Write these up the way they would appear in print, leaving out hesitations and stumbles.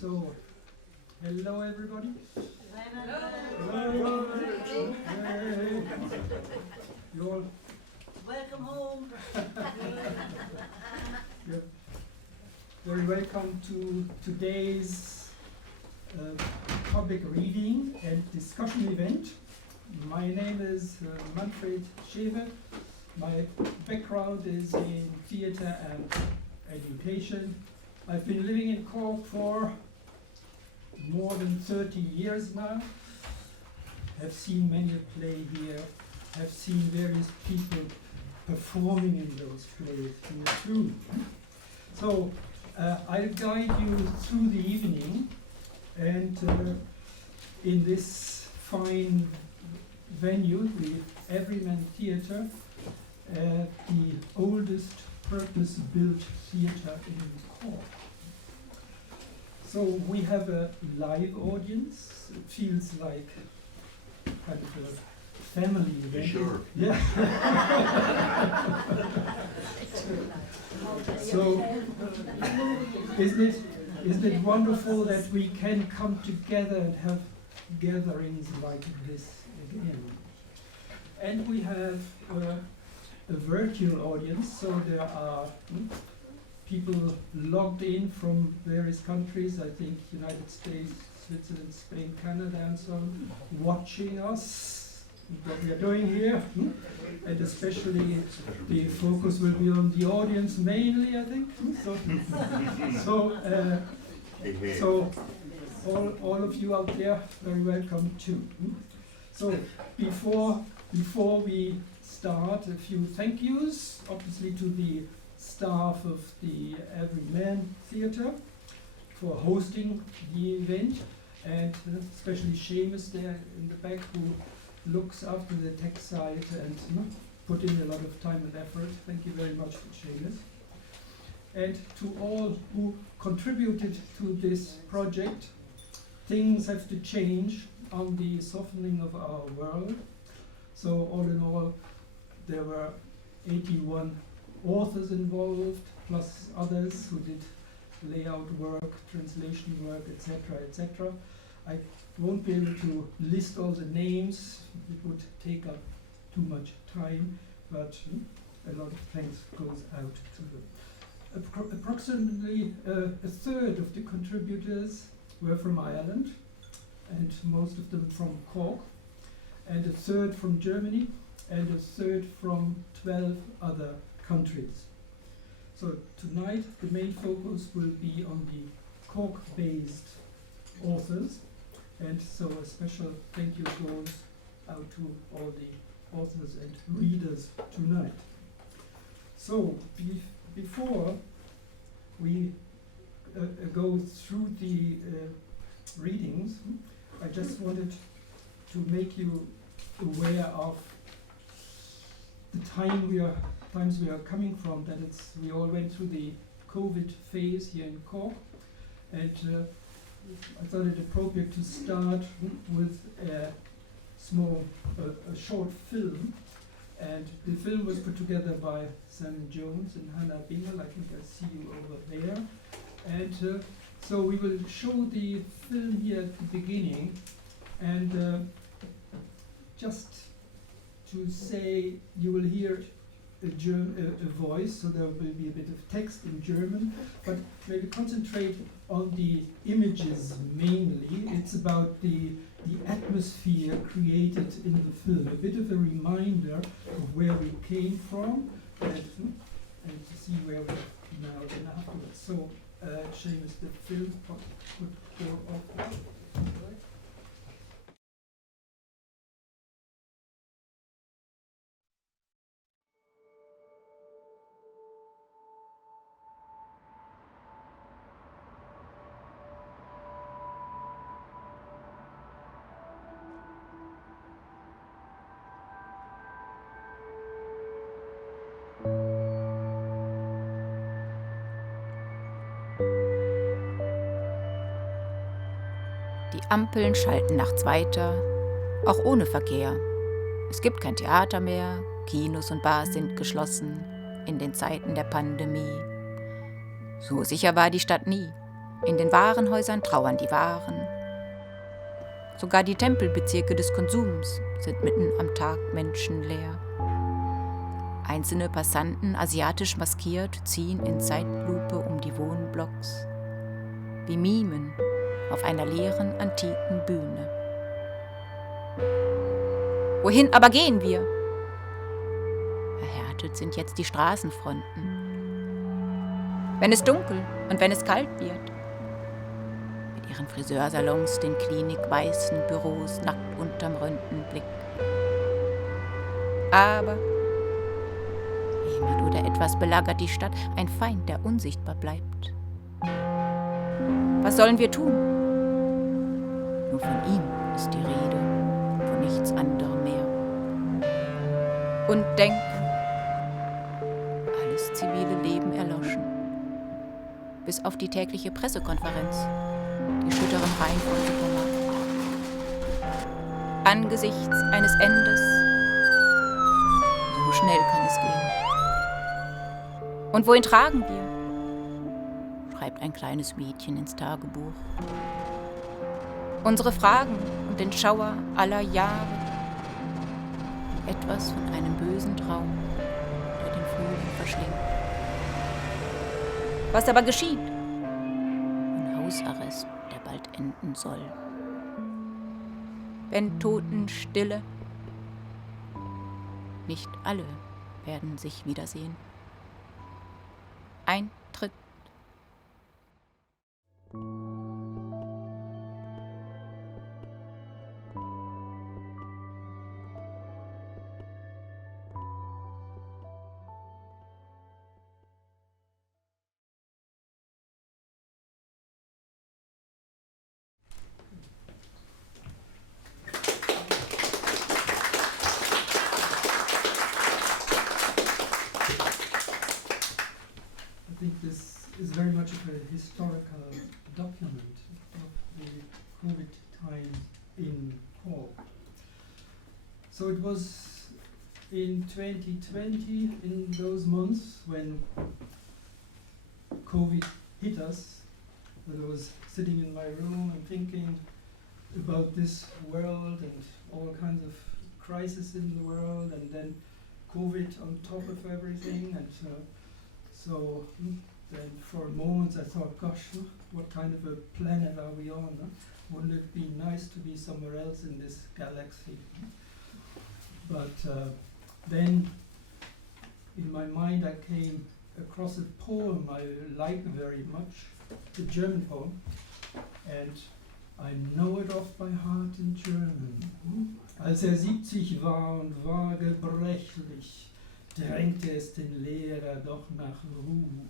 So, hello everybody. Hello. Hey. You all Welcome home. You're very welcome to today's public reading and discussion event. My name is Manfred Schewe. My background is in theatre and education. I've been living in Cork for more than 30 years now. Have seen many a play here. Have seen various people performing in those plays here too. So I'll guide you through the evening, and in this fine venue, the Everyman Theatre, the oldest purpose-built theatre in Cork. So we have a live audience. It feels like kind of a family event. Sure. Yeah. So isn't it wonderful that we can come together and have gatherings like this again? And we have a virtual audience, so there are people logged in from various countries, I think United States, Switzerland, Spain, Canada, and so on, watching us, what we are doing here, and especially the focus will be on the audience mainly, I think. So all of you out there, very welcome too. So before we start, a few thank yous, obviously to the staff of the Everyman Theatre for hosting the event, and especially Seamus there in the back, who looks after the tech side and put in a lot of time and effort. Thank you very much, Seamus. And to all who contributed to this project. Things have to change on the softening of our world. So all in all, there were 81 authors involved, plus others who did layout work, translation work, etc., etc. I won't be able to list all the names. It would take up too much time, but a lot of thanks goes out to them. Approximately a third of the contributors were from Ireland, and most of them from Cork, and a third from Germany, and a third from 12 other countries. So tonight the main focus will be on the Cork-based authors, and so a special thank you goes out to all the authors and readers tonight. So before we go through the readings, I just wanted to make you aware of the times we are coming from, that we all went through the COVID phase here in Cork, and I thought it appropriate to start with a short film, and the film was put together by Simon Jones and Hannah Bingel. I think I see you over there, and so we will show the film here at the beginning, and just to say, you will hear a voice, so there will be a bit of text in German, but maybe concentrate on the images mainly. It's about the atmosphere created in the film, a bit of a reminder of where we came from, and to see where we are now and afterwards. So, Seamus, the film could go off. Die Ampeln schalten nachts weiter, auch ohne Verkehr. Es gibt kein Theater mehr, Kinos und Bars sind geschlossen in den Zeiten der Pandemie. So sicher war die Stadt nie. In den Warenhäusern trauern die Waren. Sogar die Tempelbezirke des Konsums sind mitten am Tag menschenleer. Einzelne Passanten, asiatisch maskiert, ziehen in Zeitlupe um die Wohnblocks. Wie Mimen auf einer leeren, antiken Bühne. Wohin aber gehen wir? Verhärtet sind jetzt die Straßenfronten. Wenn es dunkel und wenn es kalt wird. Mit ihren Friseursalons, den klinikweißen Büros, nackt unterm Röntgenblick. Aber jemand oder etwas belagert die Stadt, ein Feind, der unsichtbar bleibt. Was sollen wir tun? Nur von ihm ist die Rede, von nichts anderem mehr. Und denken, alles zivile Leben erloschen. Bis auf die tägliche Pressekonferenz, die Schütterereien vom Supermarkt. Angesichts eines Endes, so schnell kann es gehen. Und wohin tragen wir? Schreibt ein kleines Mädchen ins Tagebuch. Unsere Fragen und den Schauer aller Jahre. Etwas von einem bösen Traum, der den Frühling verschlingt. Was aber geschieht? Ein Hausarrest, der bald enden soll. Wenn Totenstille. Nicht alle werden sich wiedersehen. Eintritt. I think this is very much of a historical document of the COVID times in Cork. So it was in 2020, in those months when COVID hit us, that I was sitting in my room and thinking about this world and all kinds of crises in the world, and then COVID on top of everything, and then for a moment I thought, gosh, what kind of a planet are we on? Wouldn't it be nice to be somewhere else in this galaxy? But then in my mind I came across a poem I like very much, a German poem, and I know it off by heart in German. Als 70 war und war gebrechlich, drängte es den Lehrer doch nach Ruhe.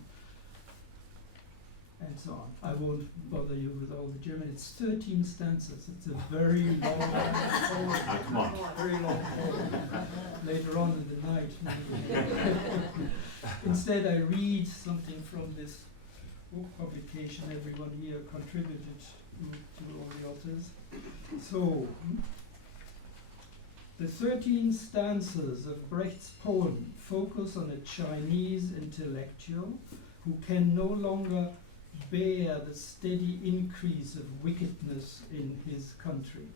And so on. I won't bother you with all the German. It's 13 stanzas. It's a very long poem. Very long poem. Later on in the night, maybe. Instead, I read something from this book publication everyone here contributed to all the authors. So, the 13 stanzas of Brecht's poem focus on a Chinese intellectual who can no longer bear the steady increase of wickedness in his country.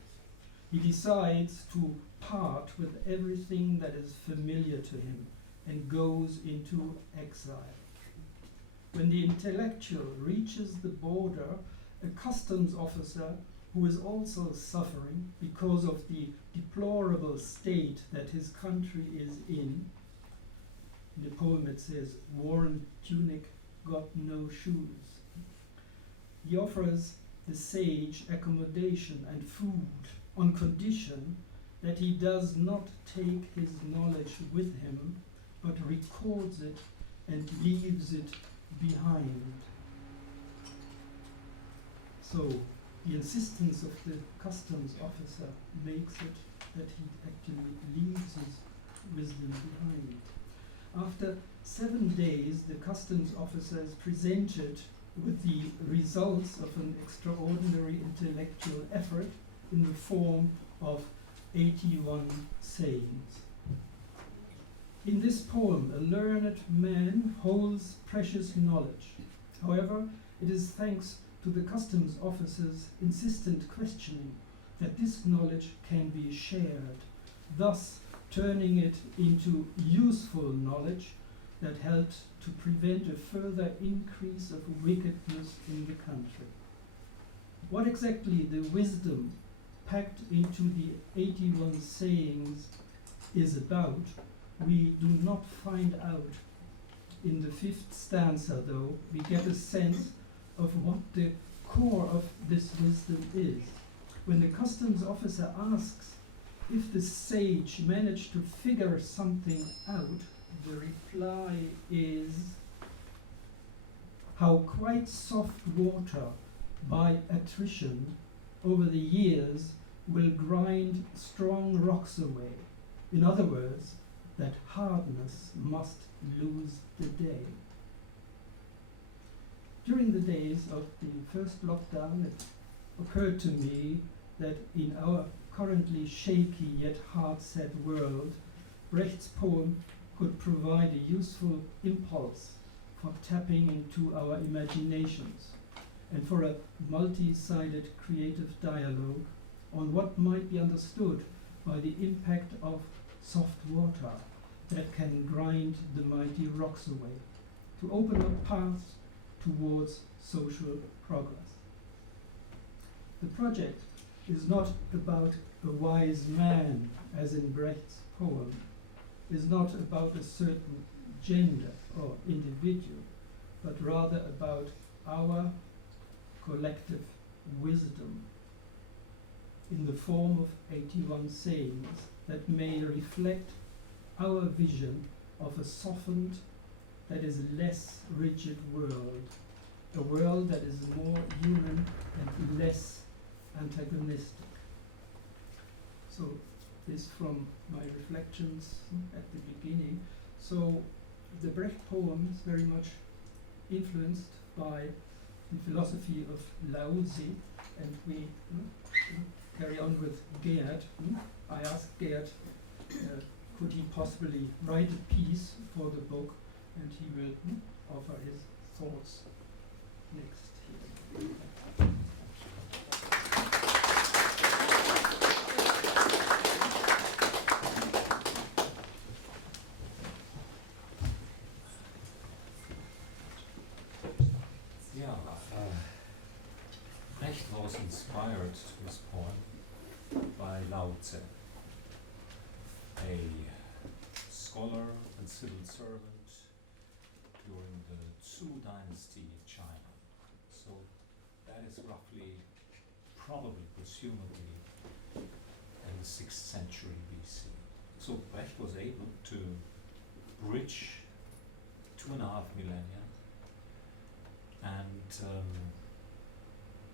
He decides to part with everything that is familiar to him and goes into exile. When the intellectual reaches the border, a customs officer who is also suffering because of the deplorable state that his country is in the poem it says, worn tunic, got no shoes. He offers the sage accommodation and food on condition that he does not take his knowledge with him, but records it and leaves it behind. So the insistence of the customs officer makes it that he actually leaves his wisdom behind. After 7 days, the customs officer is presented with the results of an extraordinary intellectual effort in the form of 81 sayings. In this poem, a learned man holds precious knowledge, However, it is thanks to the customs officer's insistent questioning that this knowledge can be shared, thus turning it into useful knowledge that helped to prevent a further increase of wickedness in the country. What exactly the wisdom packed into the 81 sayings is about, we do not find out. In the 5th stanza, though, we get a sense of what the core of this wisdom is. When the customs officer asks if the sage managed to figure something out, the reply is how quite soft water by attrition over the years will grind strong rocks away. In other words, that hardness must lose the day. During the days of the first lockdown, it occurred to me that in our currently shaky yet hard-set world, Brecht's poem could provide a useful impulse for tapping into our imaginations and for a multi-sided creative dialogue on what might be understood by the impact of soft water that can grind the mighty rocks away, to open up paths towards social progress. The project is not about a wise man, as in Brecht's poem, is not about a certain gender or individual, but rather about our collective wisdom in the form of 81 sayings that may reflect our vision of a softened, that is less rigid world, a world that is more human and less antagonistic. So this from my reflections at the beginning. So the Brecht poem is very much influenced by the philosophy of Laozi, and we carry on with Gerd. I asked Gerd, could he possibly write a piece for the book, and he will offer his thoughts next here. Brecht was inspired to his poem by Laozi, a scholar and civil servant during the Zhou dynasty in China. So that is roughly, probably, presumably, in the 6th century BC. So Brecht was able to bridge 2.5 millennia, and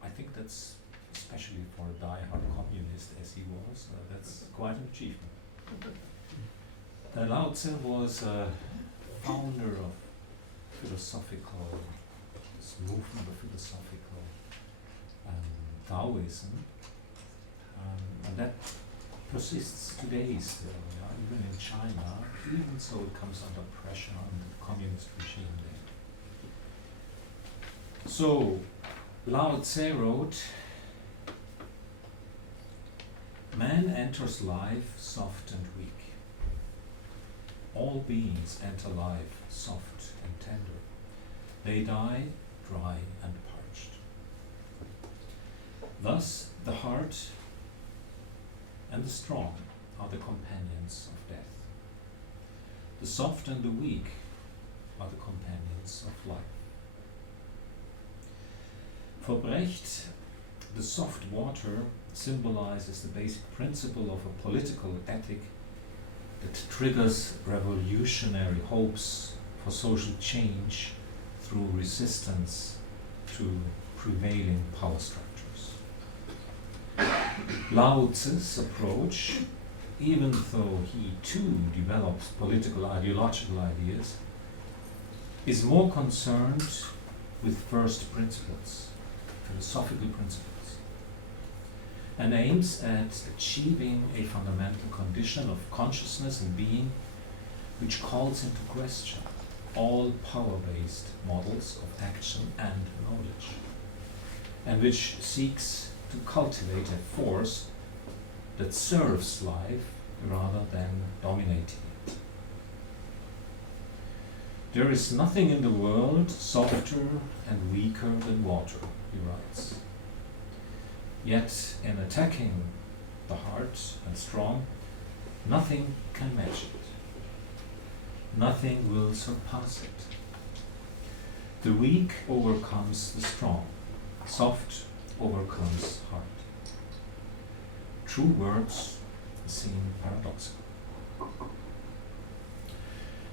I think that's, especially for a die-hard communist as he was, that's quite an achievement. Laozi was a founder of philosophical, this movement of philosophical Taoism, and that persists today still, even in China, even so it comes under pressure under the communist regime there. So Laozi wrote, "Man enters life soft and weak. All beings enter life soft and tender. They die dry and parched. Thus the heart and the strong are the companions of death. The soft and the weak are the companions of life." For Brecht, the soft water symbolizes the basic principle of a political ethic that triggers revolutionary hopes for social change through resistance to prevailing power structures. Laozi's approach, even though he too develops political ideological ideas, is more concerned with first principles, philosophical principles, and aims at achieving a fundamental condition of consciousness and being which calls into question all power-based models of action and knowledge, and which seeks to cultivate a force that serves life rather than dominating it. There is nothing in the world softer and weaker than water, he writes. Yet in attacking the heart and strong, nothing can match it. Nothing will surpass it. The weak overcomes the strong. Soft overcomes hard. True words seem paradoxical.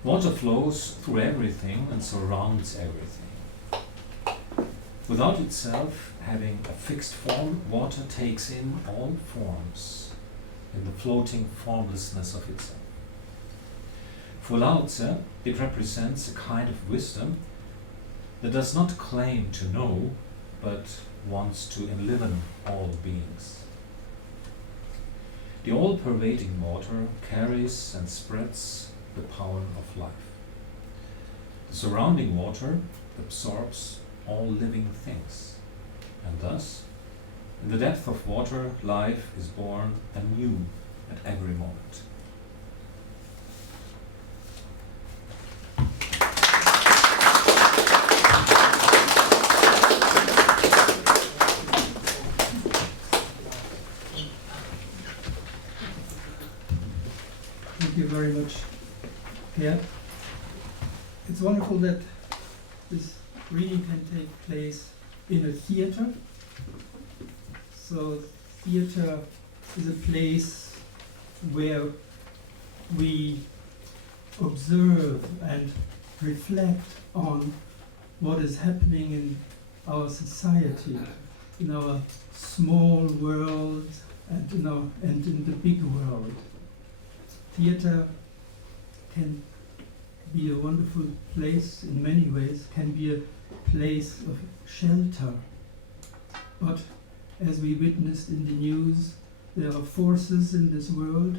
Water flows through everything and surrounds everything. Without itself having a fixed form, water takes in all forms in the floating formlessness of itself. For Laozi, it represents a kind of wisdom that does not claim to know, but wants to enliven all beings. The all-pervading water carries and spreads the power of life. The surrounding water absorbs all living things, and thus, in the depth of water, life is born anew at every moment. Thank you very much, Pierre. It's wonderful that this reading can take place in a theatre. So theatre is a place where we observe and reflect on what is happening in our society, in our small world, and in the big world. Theatre can be a wonderful place in many ways, can be a place of shelter. But as we witnessed in the news, there are forces in this world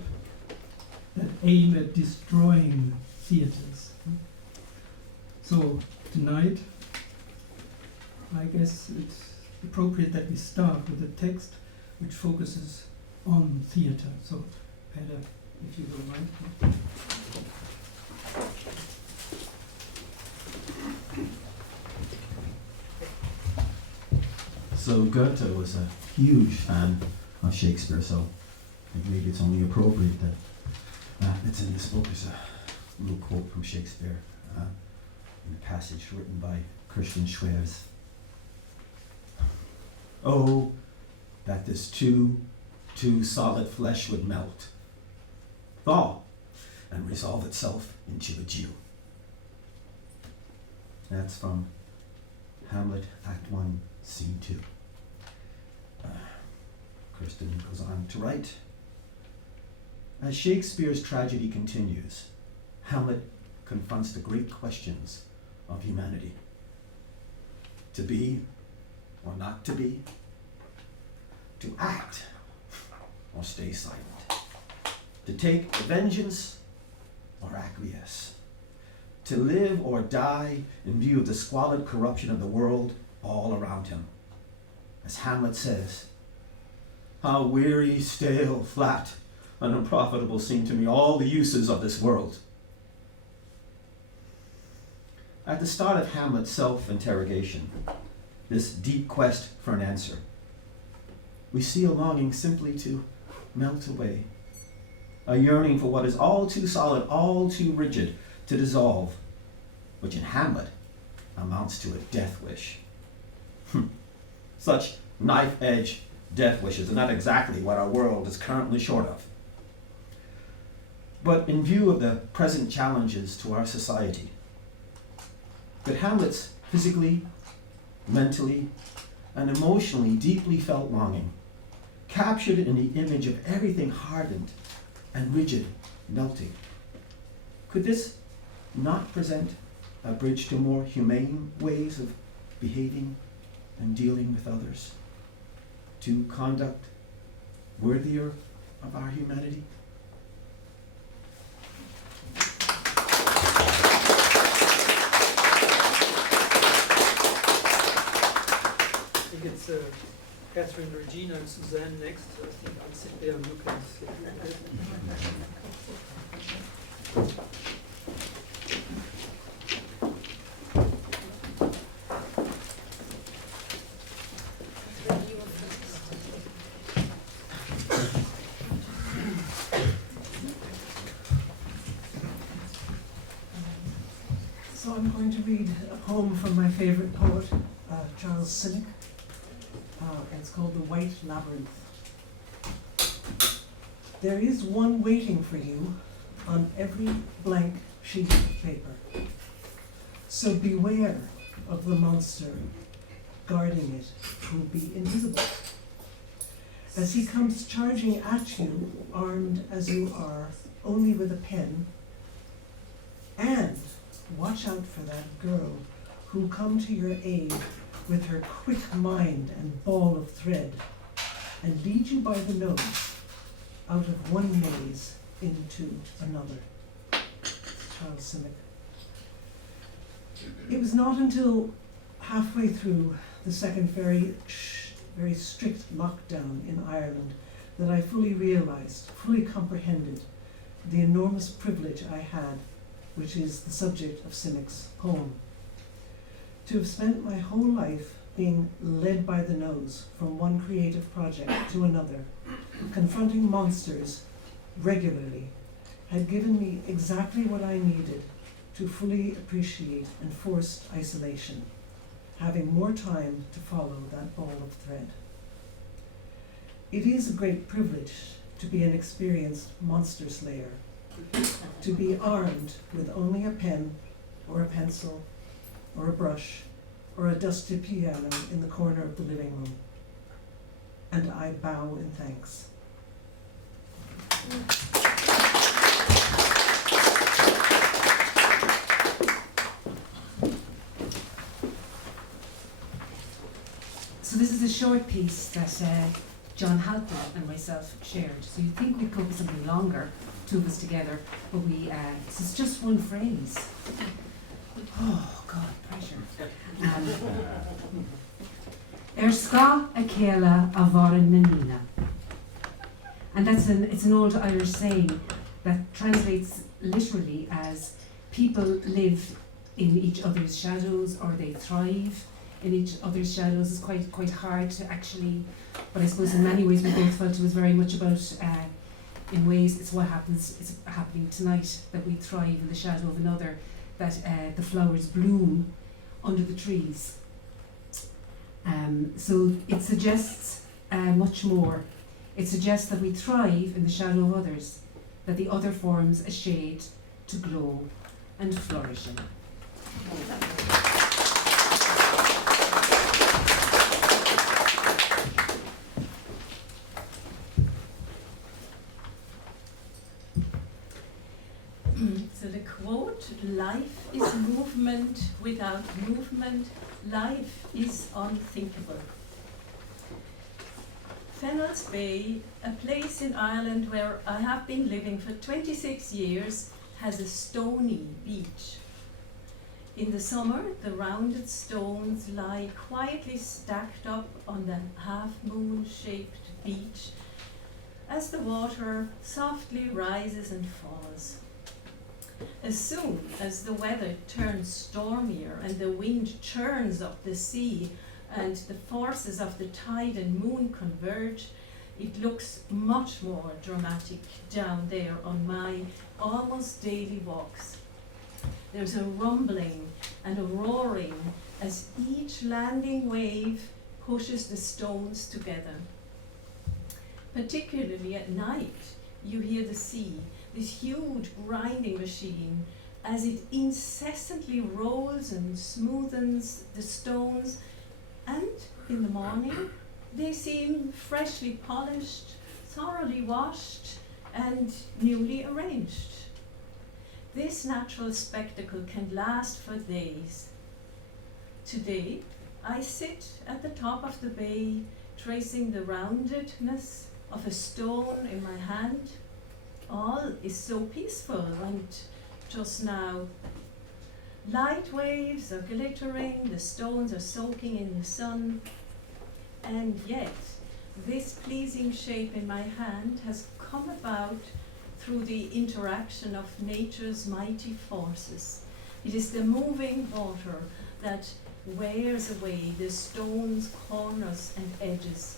that aim at destroying theatres. So tonight, I guess it's appropriate that we start with a text which focuses on theatre. So, Peter, if you don't mind. So Goethe was a huge fan of Shakespeare, so I believe it's only appropriate that it's in this book is a little quote from Shakespeare in a passage written by Christian Schwers. Oh, that this too solid flesh would melt, thaw, and resolve itself into a Jew. That's from Hamlet, Act 1, Scene 2. Kristen goes on to write, as Shakespeare's tragedy continues, Hamlet confronts the great questions of humanity. To be or not to be, to act or stay silent, to take vengeance or acquiesce, to live or die in view of the squalid corruption of the world all around him. As Hamlet says, how weary, stale, flat, and unprofitable seem to me all the uses of this world. At the start of Hamlet's self-interrogation, this deep quest for an answer, we see a longing simply to melt away, a yearning for what is all too solid, all too rigid, to dissolve, which in Hamlet amounts to a death wish. Such knife-edge death wishes are not exactly what our world is currently short of. But in view of the present challenges to our society, that Hamlet's physically, mentally, and emotionally deeply felt longing, captured in the image of everything hardened and rigid melting, could this not present a bridge to more humane ways of behaving and dealing with others, to conduct worthier of our humanity? it's Catherine, Regina, and Suzanne next. I think I'll sit there and you can sit. So I'm going to read a poem from my favorite poet, Charles Cynic. It's called The White Labyrinth. There is one waiting for you on every blank sheet of paper. So beware of the monster guarding it, who will be invisible. As he comes charging at you, armed as you are, only with a pen, and watch out for that girl who'll come to your aid with her quick mind and ball of thread and lead you by the nose out of one maze into another. Charles Cynic. It was not until halfway through the second very strict lockdown in Ireland that I fully realized, fully comprehended the enormous privilege I had, which is the subject of Cynic's poem. To have spent my whole life being led by the nose from one creative project to another, confronting monsters regularly, had given me exactly what I needed to fully appreciate enforced isolation, having more time to follow that ball of thread. It is a great privilege to be an experienced monster slayer, to be armed with only a pen or a pencil or a brush or a dusty piano in the corner of the living room. And I bow in thanks. So this is a short piece that John Halpin and myself shared. So you'd think we'd come up with something longer, two of us together, but this is just one phrase. Oh God, pressure. Ska a Kela a Varan Nanina. And it's an old Irish saying that translates literally as people live in each other's shadows, or they thrive in each other's shadows. Is quite hard to actually, but I suppose in many ways we both felt it was very much about, in ways it's happening tonight, that we thrive in the shadow of another, that the flowers bloom under the trees. So it suggests much more. It suggests that we thrive in the shadow of others, that the other forms a shade to glow and flourish in. So the quote, "Life is movement without movement. Life is unthinkable." Fennel's Bay, a place in Ireland where I have been living for 26 years, has a stony beach. In the summer, the rounded stones lie quietly stacked up on the half-moon-shaped beach as the water softly rises and falls. As soon as the weather turns stormier and the wind churns up the sea and the forces of the tide and moon converge, it looks much more dramatic down there on my almost daily walks. There's a rumbling and a roaring as each landing wave pushes the stones together. Particularly at night, you hear the sea, this huge grinding machine, as it incessantly rolls and smoothens the stones, and in the morning they seem freshly polished, thoroughly washed, and newly arranged. This natural spectacle can last for days. Today, I sit at the top of the bay, tracing the roundedness of a stone in my hand. All is so peaceful, and just now, light waves are glittering, the stones are soaking in the sun. And yet, this pleasing shape in my hand has come about through the interaction of nature's mighty forces. It is the moving water that wears away the stone's corners and edges.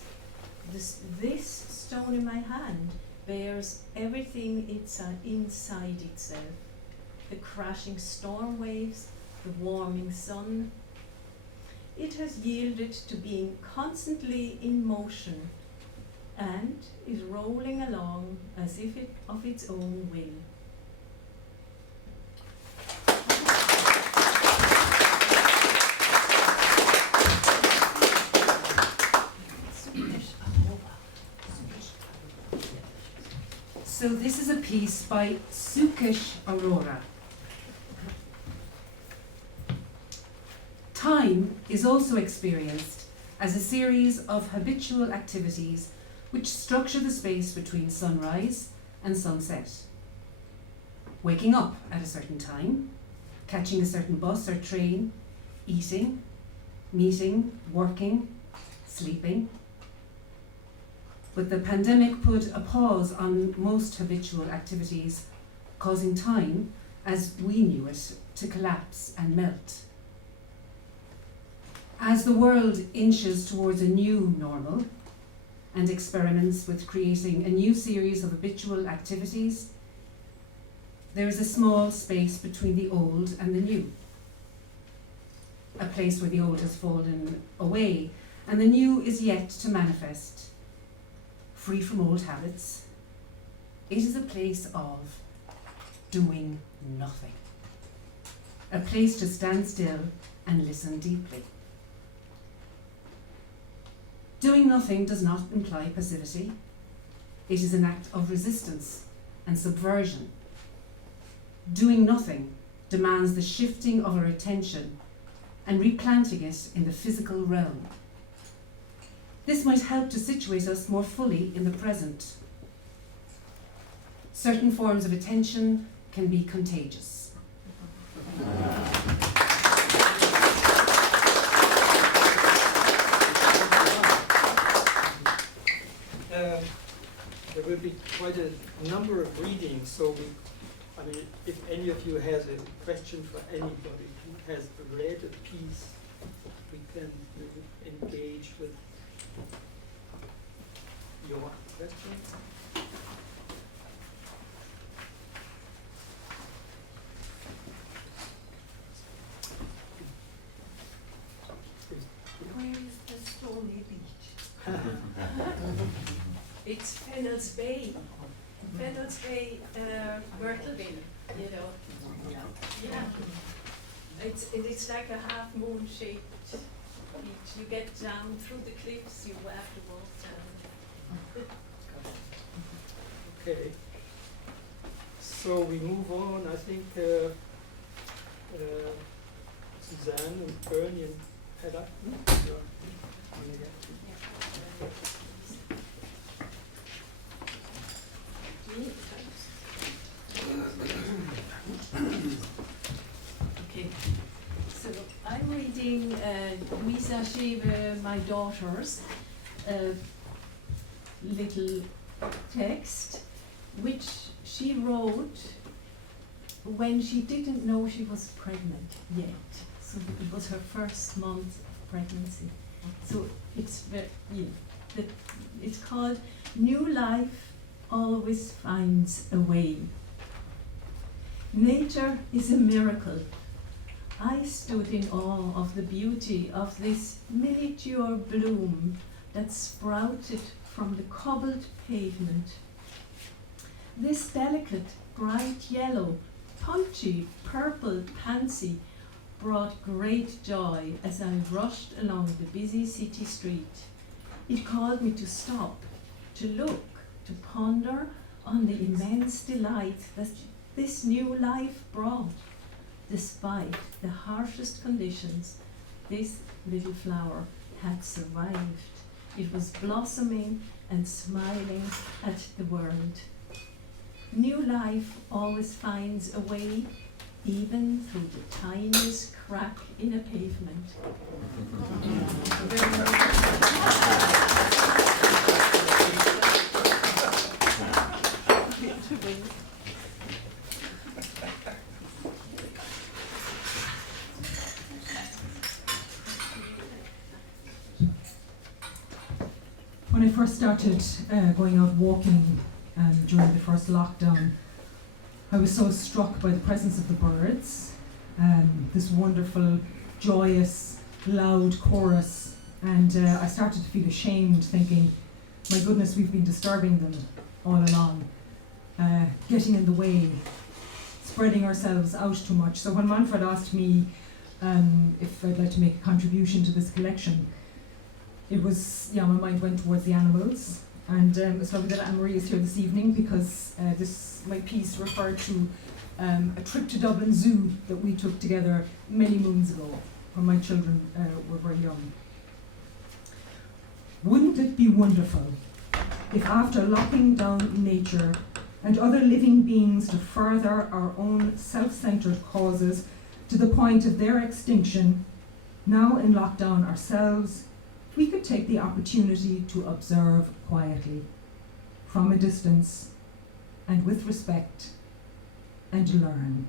This stone in my hand bears everything inside itself. The crashing storm waves, the warming sun. It has yielded to being constantly in motion and is rolling along as if of its own will. So this is a piece by Sukish Aurora. Time is also experienced as a series of habitual activities which structure the space between sunrise and sunset. Waking up at a certain time, catching a certain bus or train, eating, meeting, working, sleeping. But the pandemic put a pause on most habitual activities, causing time, as we knew it, to collapse and melt. As the world inches towards a new normal and experiments with creating a new series of habitual activities, there is a small space between the old and the new. A place where the old has fallen away and the new is yet to manifest. Free from old habits, it is a place of doing nothing. A place to stand still and listen deeply. Doing nothing does not imply passivity. It is an act of resistance and subversion. Doing nothing demands the shifting of our attention and replanting it in the physical realm. This might help to situate us more fully in the present. Certain forms of attention can be contagious. There will be quite a number of readings, so if any of you has a question for anybody who has read a piece, we can engage with your question. Where is the Stony Beach? It's Fennel's Bay. Fennel's Bay, Myrtle Bay, you know. Yeah. It's like a half moon shaped beach. You get down through the cliffs, you have to walk down. Okay. So we move on. I think Suzanne and Bernie and Hedda. Okay, so I'm reading Louisa Schewe, my daughter's little text, which she wrote when she didn't know she was pregnant yet. So it was her first month of pregnancy. So it's it's called New Life Always Finds a Way. Nature is a miracle. I stood in awe of the beauty of this miniature bloom that sprouted from the cobbled pavement. This delicate, bright yellow, punchy, purple pansy brought great joy as I rushed along the busy city street. It called me to stop, to look, to ponder on the immense delight that this new life brought. Despite the harshest conditions, this little flower had survived. It was blossoming and smiling at the world. New life always finds a way, even through the tiniest crack in a pavement. When I first started going out walking during the first lockdown, I was so struck by the presence of the birds, this wonderful, joyous, loud chorus, and I started to feel ashamed, thinking, my goodness, we've been disturbing them all along, getting in the way, spreading ourselves out too much. So when Manfred asked me if I'd like to make a contribution to this collection, it was, my mind went towards the animals, and it's lovely that Anne-Marie is here this evening, because my piece referred to a trip to Dublin Zoo that we took together many moons ago when my children were very young. Wouldn't it be wonderful if, after locking down nature and other living beings to further our own self-centred causes to the point of their extinction, now in lockdown ourselves, we could take the opportunity to observe quietly, from a distance, and with respect, and learn.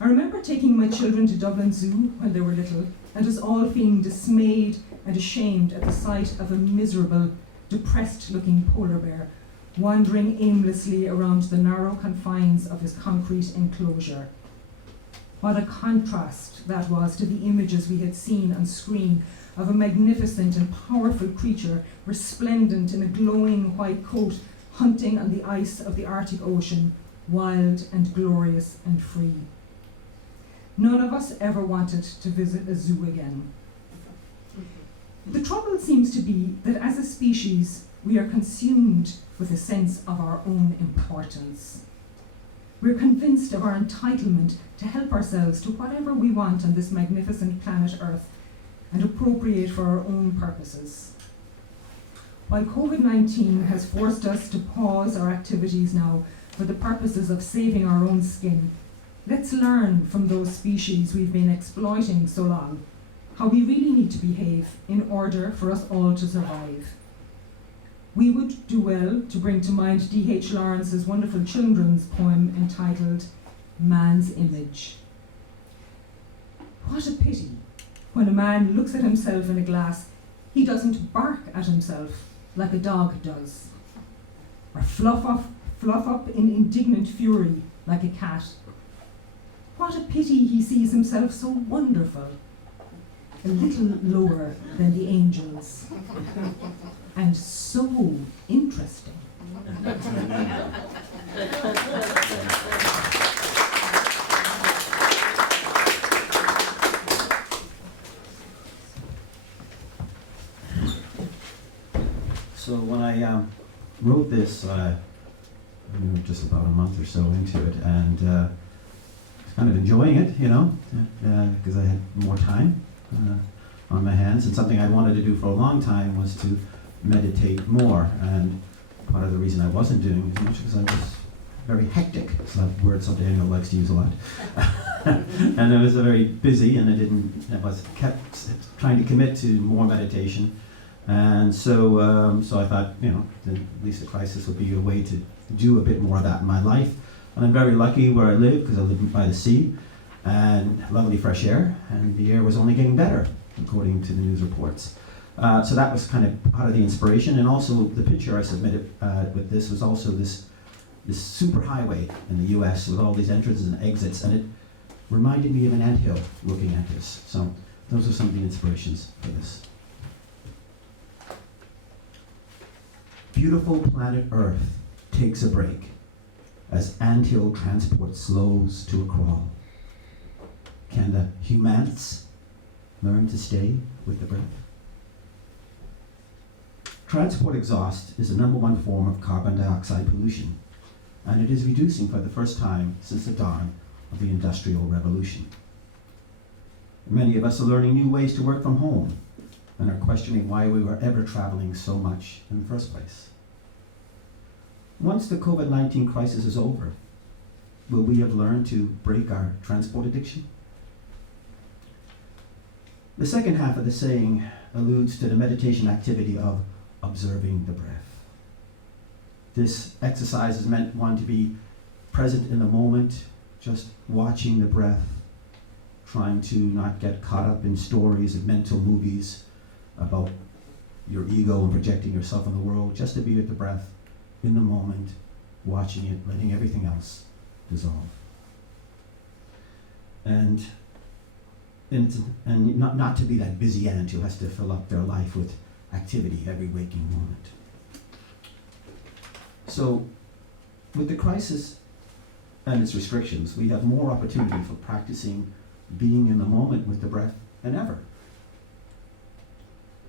I remember taking my children to Dublin Zoo when they were little, and us all feeling dismayed and ashamed at the sight of a miserable, depressed-looking polar bear wandering aimlessly around the narrow confines of his concrete enclosure. What a contrast that was to the images we had seen on screen of a magnificent and powerful creature resplendent in a glowing white coat, hunting on the ice of the Arctic Ocean, wild and glorious and free. None of us ever wanted to visit a zoo again. The trouble seems to be that as a species, we are consumed with a sense of our own importance. We're convinced of our entitlement to help ourselves to whatever we want on this magnificent planet Earth and appropriate for our own purposes. While COVID-19 has forced us to pause our activities now for the purposes of saving our own skin, let's learn from those species we've been exploiting so long how we really need to behave in order for us all to survive. We would do well to bring to mind D.H. Lawrence's wonderful children's poem entitled Man's Image. What a pity, when a man looks at himself in a glass, he doesn't bark at himself like a dog does, or fluff up in indignant fury like a cat. What a pity he sees himself so wonderful, a little lower than the angels, and so interesting. So when I wrote this, we were just about a month or so into it, and kind of enjoying it, because I had more time on my hands, and something I wanted to do for a long time was to meditate more, and part of the reason I wasn't doing as much because I was very hectic. It's a word some Daniel likes to use a lot. And I was very busy, and I kept trying to commit to more meditation. And so I thought, at least the crisis would be a way to do a bit more of that in my life. And I'm very lucky where I live, because I live by the sea, and lovely fresh air, and the air was only getting better, according to the news reports. So that was kind of part of the inspiration, and also the picture I submitted with this was also this super highway in the US with all these entrances and exits, and it reminded me of an anthill looking at this. So those are some of the inspirations for this. Beautiful planet Earth takes a break as anthill transport slows to a crawl. Can the humans learn to stay with the breath? Transport exhaust is the #1 form of carbon dioxide pollution, and it is reducing for the first time since the dawn of the Industrial Revolution. Many of us are learning new ways to work from home and are questioning why we were ever traveling so much in the first place. Once the COVID-19 crisis is over, will we have learned to break our transport addiction? The second half of the saying alludes to the meditation activity of observing the breath. This exercise is meant one to be present in the moment, just watching the breath, trying to not get caught up in stories and mental movies about your ego and projecting yourself in the world, just to be with the breath, in the moment, watching it, letting everything else dissolve. And not to be that busy ant who has to fill up their life with activity every waking moment. So, with the crisis and its restrictions, we have more opportunity for practicing being in the moment with the breath than ever.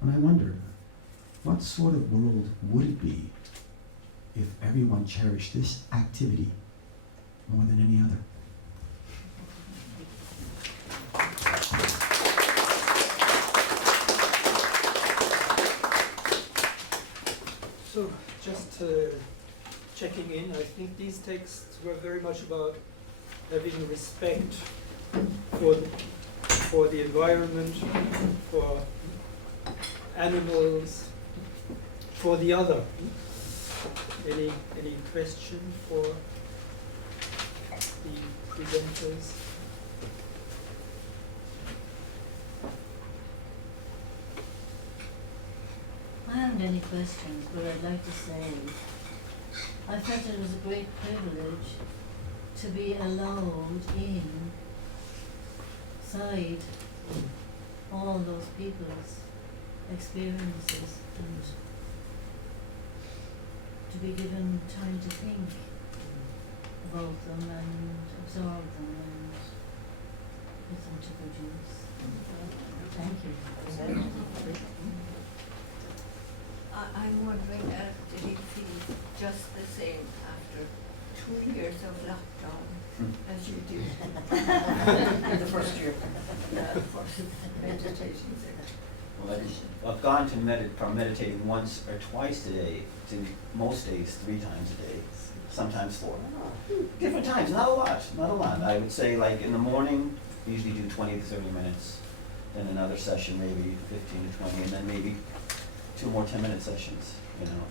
And I wonder, what sort of world would it be if everyone cherished this activity more than any other? So, just checking in, I think these texts were very much about having respect for the environment, for animals, for the other. Any question for the presenters? I haven't any questions, but I'd like to say I felt it was a great privilege to be allowed inside all those people's experiences and to be given time to think about them and absorb them and put them to good use. Thank you. I'm wondering, did it feel just the same after 2 years of lockdown as you did in the first year? First meditation there. Well, I've gone to from meditating once or twice a day to most days 3 times a day, sometimes 4. Different times, not a lot. I would say like in the morning, usually do 20 to 30 minutes, then another session maybe 15 to 20, and then maybe 2 more 10-minute sessions, you know.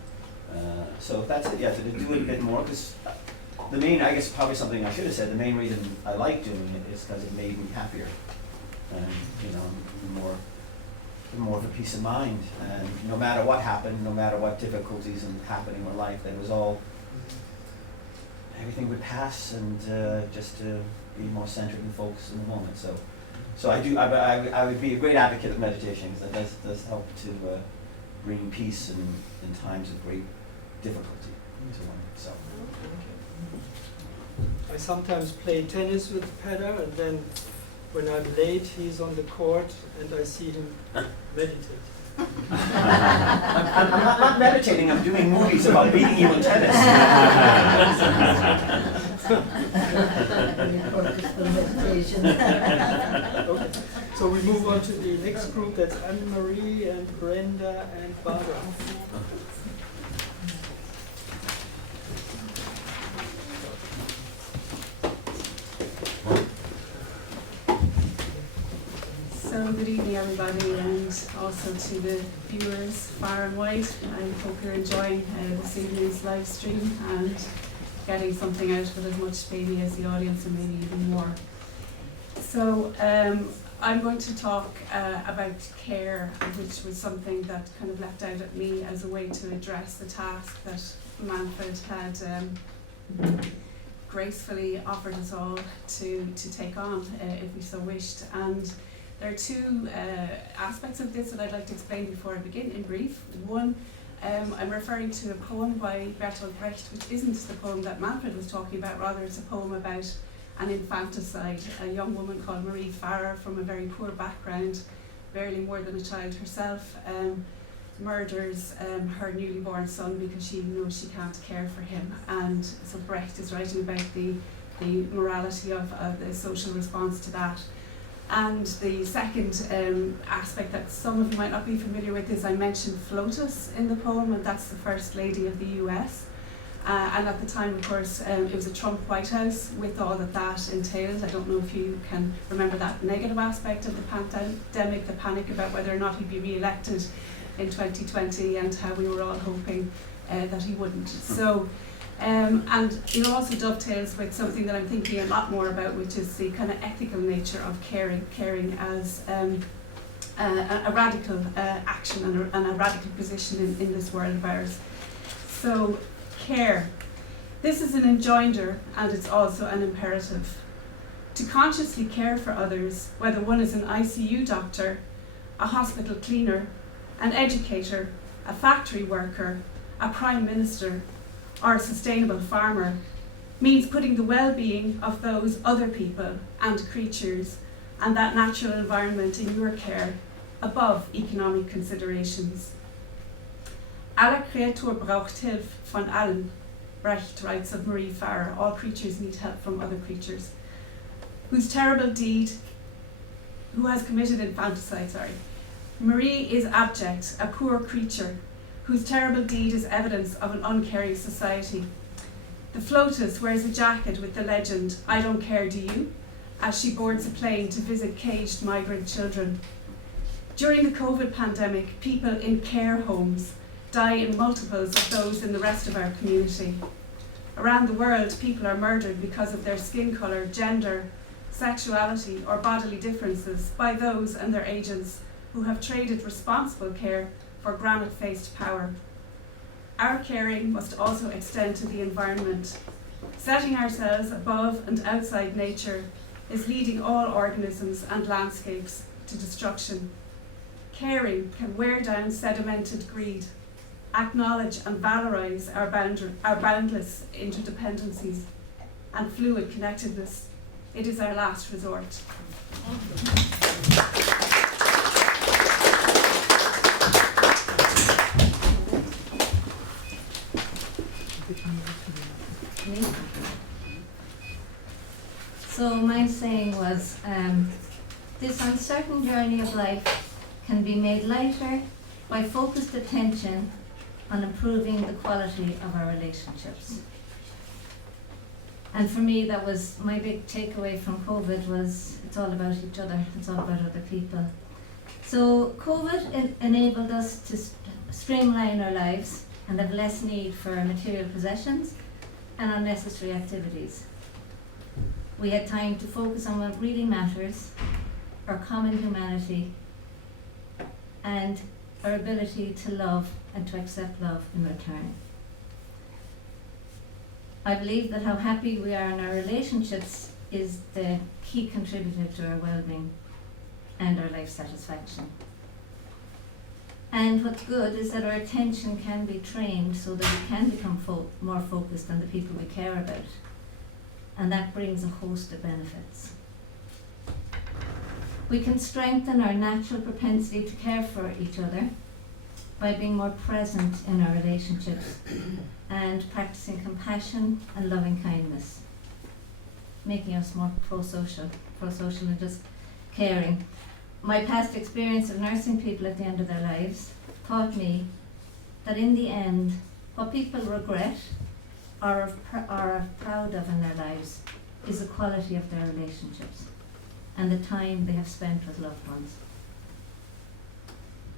So that's it, yeah, to do it a bit more, because the main, I guess probably something I should have said, the main reason I like doing it is because it made me happier, and, you know, more of a peace of mind, and no matter what happened, no matter what difficulties and happening in life, that was all, everything would pass, and just to be more centered and focused in the moment. So I would be a great advocate of meditation, because that does help to bring peace in times of great difficulty to one. So I sometimes play tennis with Peter, and then when I'm late, he's on the court, and I see him meditate. I'm not meditating, I'm doing movies about beating you in tennis. Okay. So we move on to the next group, that's Anne-Marie and Brenda and Barbara. So good evening everybody, and also to the viewers far and wide. I hope you're enjoying this evening's live stream and getting something out of it as much maybe as the audience, and maybe even more. So I'm going to talk about care, which was something that kind of leapt out at me as a way to address the task that Manfred had gracefully offered us all to take on if we so wished. And there are 2 aspects of this that I'd like to explain before I begin in brief. One, I'm referring to a poem by Bertolt Brecht, which isn't the poem that Manfred was talking about, rather it's a poem about an infanticide. A young woman called Marie Farrer from a very poor background, barely more than a child herself, murders her newly born son because she knows she can't care for him. And so Brecht is writing about the morality of the social response to that. And the second aspect that some of you might not be familiar with is I mentioned FLOTUS in the poem, and that's the First Lady of the US. And at the time, of course, it was a Trump White House with all that entailed. I don't know if you can remember that negative aspect of the pandemic, the panic about whether or not he'd be re-elected in 2020, and how we were all hoping that he wouldn't. So. And it also dovetails with something that I'm thinking a lot more about, which is the kind of ethical nature of caring as a radical action and a radical position in this world of ours. So, care. This is an enjoinder and it's also an imperative. To consciously care for others, whether one is an ICU doctor, a hospital cleaner, an educator, a factory worker, a prime minister, or a sustainable farmer, means putting the well-being of those other people and creatures and that natural environment in your care above economic considerations. Alle Kreatur braucht Hilfe von allen, Brecht writes of Marie Farah. All creatures need help from other creatures. Who has committed infanticide, Marie is abject, a poor creature, whose terrible deed is evidence of an uncaring society. The FLOTUS wears a jacket with the legend, "I don't care, do you?" as she boards a plane to visit caged migrant children. During the COVID pandemic, people in care homes die in multiples of those in the rest of our community. Around the world, people are murdered because of their skin colour, gender, sexuality or bodily differences by those and their agents who have traded responsible care for granite-faced power. Our caring must also extend to the environment. Setting ourselves above and outside nature is leading all organisms and landscapes to destruction. Caring can wear down sedimented greed, acknowledge and valorise our boundless interdependencies and fluid connectedness. It is our last resort. So my saying was, this uncertain journey of life can be made lighter by focused attention on improving the quality of our relationships. And for me, that was my big takeaway from COVID was it's all about each other, it's all about other people. So COVID enabled us to streamline our lives and have less need for material possessions and unnecessary activities. We had time to focus on what really matters, our common humanity, and our ability to love and to accept love in return. I believe that how happy we are in our relationships is the key contributor to our well-being and our life satisfaction. And what's good is that our attention can be trained so that we can become more focused on the people we care about. And that brings a host of benefits. We can strengthen our natural propensity to care for each other by being more present in our relationships and practicing compassion and loving kindness, making us more pro-social and just caring. My past experience of nursing people at the end of their lives taught me that in the end, what people regret or are proud of in their lives is the quality of their relationships and the time they have spent with loved ones.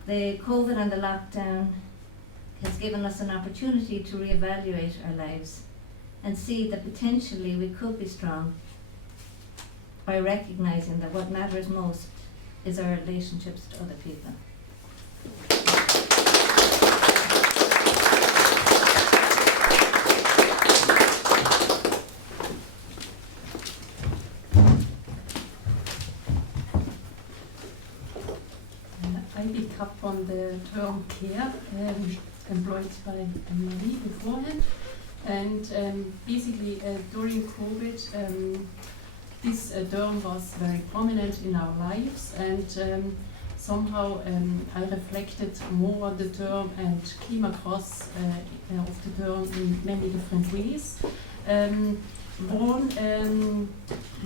The COVID and the lockdown has given us an opportunity to reevaluate our lives and see that potentially we could be strong by recognizing that what matters most is our relationships to other people. I pick up on the term care, employed by Marie beforehand, and basically during COVID this term was very prominent in our lives, and somehow I reflected more on the term and came across of the term in many different ways.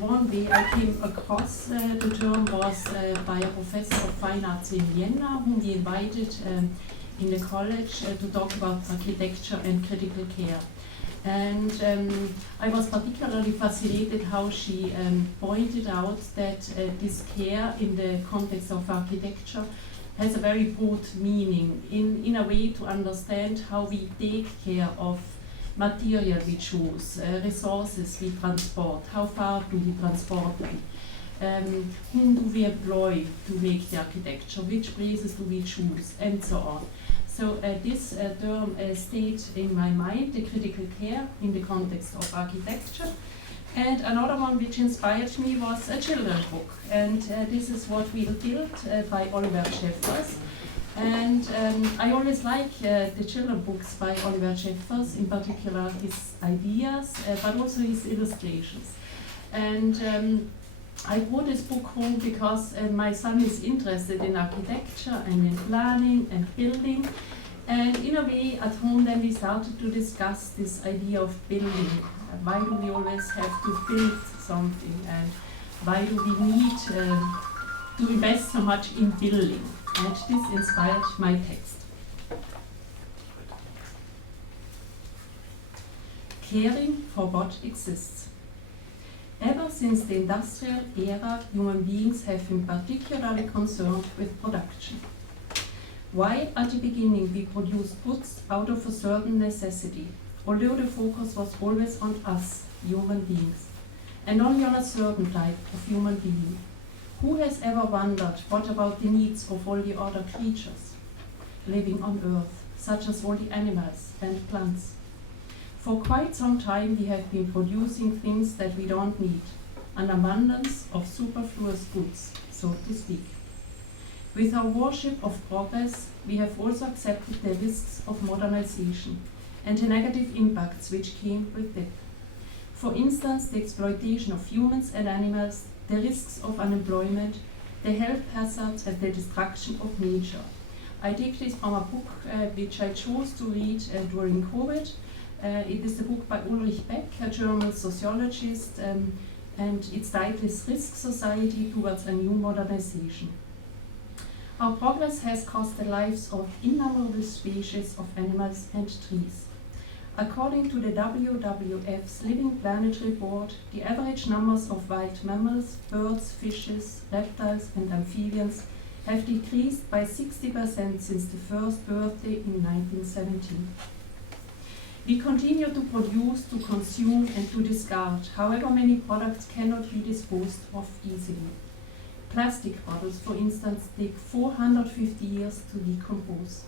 One way I came across the term was by a professor of fine arts in Vienna, whom we invited in the college to talk about architecture and critical care. And I was particularly fascinated how she pointed out that this care in the context of architecture has a very broad meaning in a way to understand how we take care of material we choose, resources we transport, how far do we transport them. whom do we employ to make the architecture, which places do we choose, and so on. So this term stayed in my mind, the critical care in the context of architecture. And another one which inspired me was a children's book, and this is what we built by Oliver Schäffers. And I always like the children's books by Oliver Schäffers, in particular his ideas, but also his illustrations. And I brought this book home because my son is interested in architecture and in planning and building. And in a way, at home then we started to discuss this idea of building. Why do we always have to build something, and why do we need to invest so much in building? And this inspired my text. Caring for what exists. Ever since the industrial era, human beings have been particularly concerned with production. While at the beginning we produced goods out of a certain necessity, although the focus was always on us, human beings, and only on a certain type of human being. Who has ever wondered what about the needs of all the other creatures living on Earth, such as all the animals and plants? For quite some time we have been producing things that we don't need, an abundance of superfluous goods, so to speak. With our worship of progress, we have also accepted the risks of modernization and the negative impacts which came with it. For instance, the exploitation of humans and animals, the risks of unemployment, the health hazards and the destruction of nature. I take this from a book which I chose to read during COVID. It is a book by Ulrich Beck, a German sociologist, and its title is Risk Society Towards a New Modernization. Our progress has cost the lives of innumerable species of animals and trees. According to the WWF's Living Planet report, the average numbers of wild mammals, birds, fishes, reptiles and amphibians have decreased by 60% since the first birthday in 1917. We continue to produce, to consume and to discard, however many products cannot be disposed of easily. Plastic bottles, for instance, take 450 years to decompose.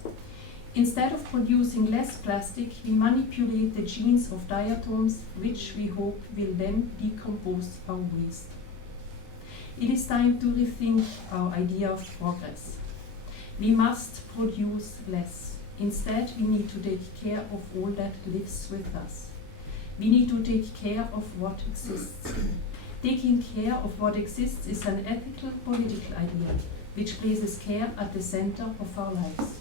Instead of producing less plastic, we manipulate the genes of diatoms, which we hope will then decompose our waste. It is time to rethink our idea of progress. We must produce less. Instead, we need to take care of all that lives with us. We need to take care of what exists. Taking care of what exists is an ethical, political idea, which places care at the center of our lives.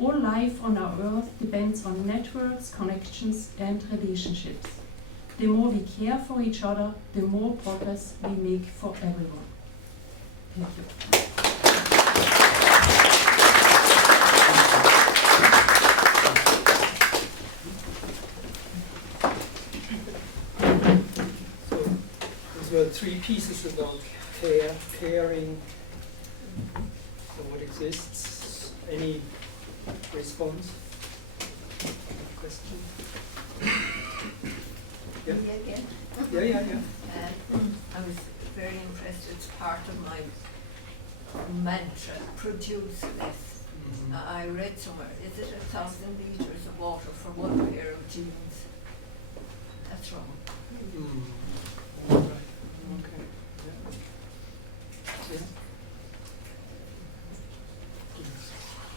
All life on our earth depends on networks, connections, and relationships. The more we care for each other, the more progress we make for everyone. Thank you. Well, three pieces about caring for what exists. Any response? Question? Yeah. Me again? Yeah. I was very impressed. It's part of my mantra, produce less. I read somewhere, is it 1,000 litres of water for one pair of jeans? That's wrong. Right. Okay. Yeah.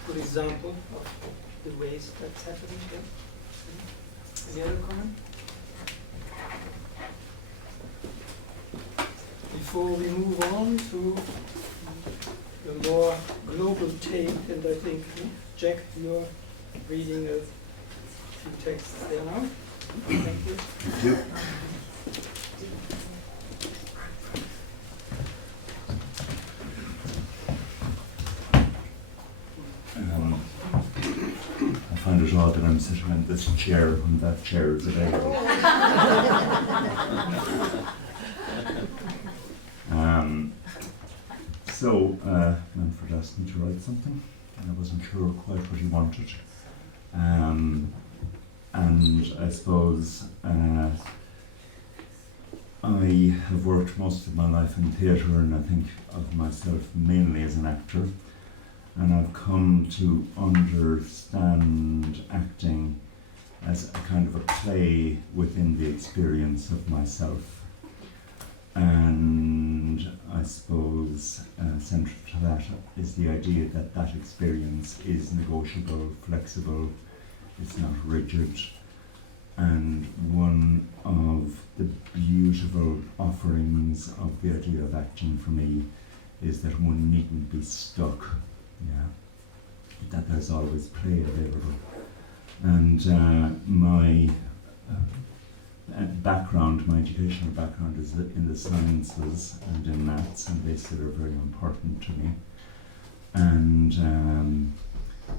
Good example of the ways that's happening. Yeah. Any other comment? Before we move on to a more global take, and I think, Jack, you're reading a few texts there now. Thank you. Thank you. I find it odd that I'm sitting in this chair when that chair is available. Manfred asked me to write something, and I wasn't sure quite what he wanted. And I suppose I have worked most of my life in theatre, and I think of myself mainly as an actor, and I've come to understand acting as a kind of a play within the experience of myself. And I suppose central to that is the idea that that experience is negotiable, flexible, it's not rigid. And one of the beautiful offerings of the idea of acting for me is that one needn't be stuck, that there's always play available. And my background, my educational background is in the sciences and in maths, and they still are very important to me. And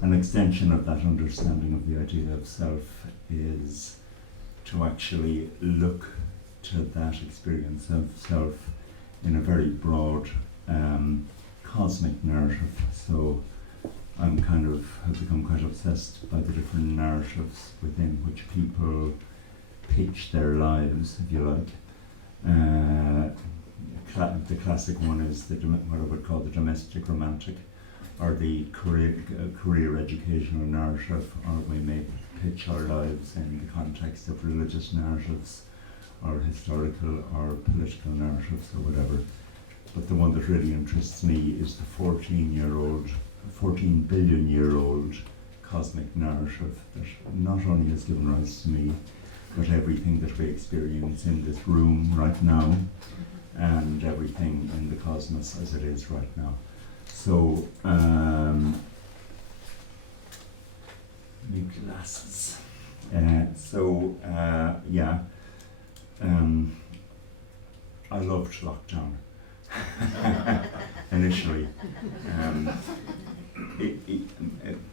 an extension of that understanding of the idea of self is to actually look to that experience of self in a very broad cosmic narrative. So I'm have become quite obsessed by the different narratives within which people pitch their lives, if you like. The classic one is what I would call the domestic romantic, or the career educational narrative, or we may pitch our lives in the context of religious narratives, or historical or political narratives, or whatever. But the one that really interests me is the 14 billion year old cosmic narrative that not only has given rise to me, but everything that we experience in this room right now, and everything in the cosmos as it is right now. So, new glasses. I loved lockdown initially.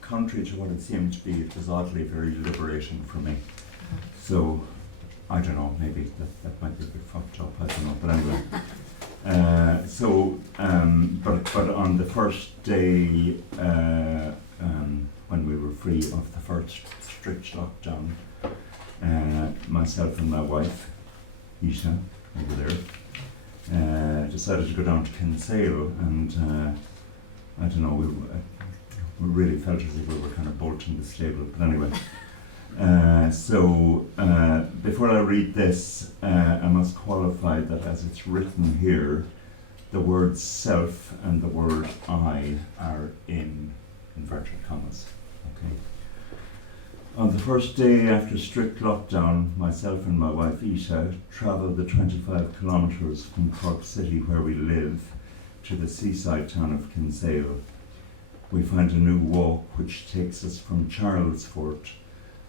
Contrary to what it seemed to be, it was oddly very liberating for me. So, I don't know, maybe that might be a bit fucked up, I don't know, but anyway. But on the first day, when we were free of the first strict lockdown, myself and my wife, Isha, over there, decided to go down to Kinsale, and I don't know, we really felt as if we were kind of bolting the stable, but anyway. Before I read this, I must qualify that as it's written here, the word self and the word I are in inverted commas. Okay. On the first day after strict lockdown, myself and my wife Isha travelled the 25 kilometres from Cork City, where we live, to the seaside town of Kinsale. We find a new walk which takes us from Charlesfort,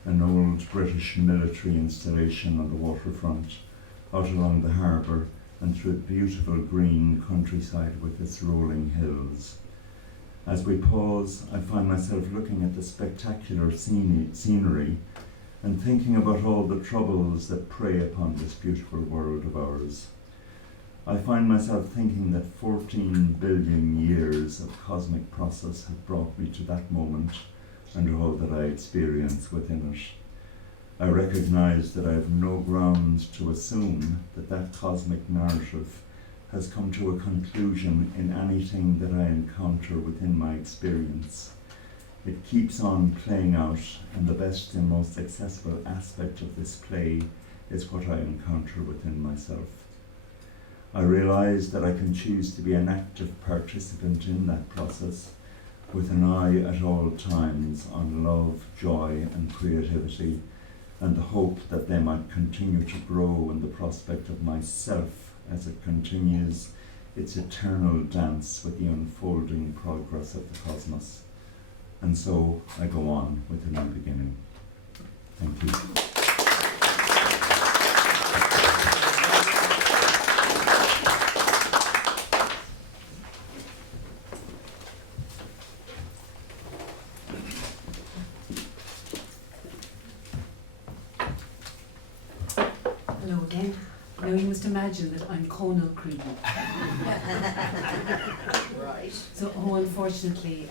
an old British military installation on the waterfront, out along the harbour and through beautiful green countryside with its rolling hills. As we pause, I find myself looking at the spectacular scenery and thinking about all the troubles that prey upon this beautiful world of ours. I find myself thinking that 14 billion years of cosmic process have brought me to that moment and all that I experience within it. I recognise that I have no grounds to assume that that cosmic narrative has come to a conclusion in anything that I encounter within my experience. It keeps on playing out, and the best and most accessible aspect of this play is what I encounter within myself. I realise that I can choose to be an active participant in that process, with an eye at all times on love, joy and creativity, and the hope that they might continue to grow in the prospect of myself as it continues its eternal dance with the unfolding progress of the cosmos. And so I go on with a new beginning. Thank you. Hello again. Now you must imagine that I'm Conal Creedy. Right. So who unfortunately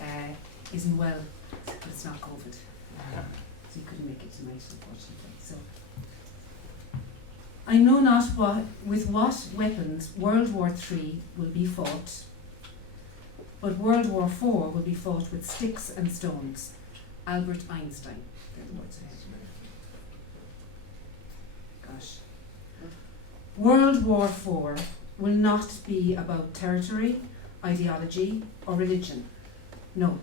isn't well, but it's not COVID. So he couldn't make it tonight, unfortunately. So I know not with what weapons World War III will be fought, but World War IV will be fought with sticks and stones. Albert Einstein. They're the words I have. Gosh. World War IV will not be about territory, ideology, or religion. No.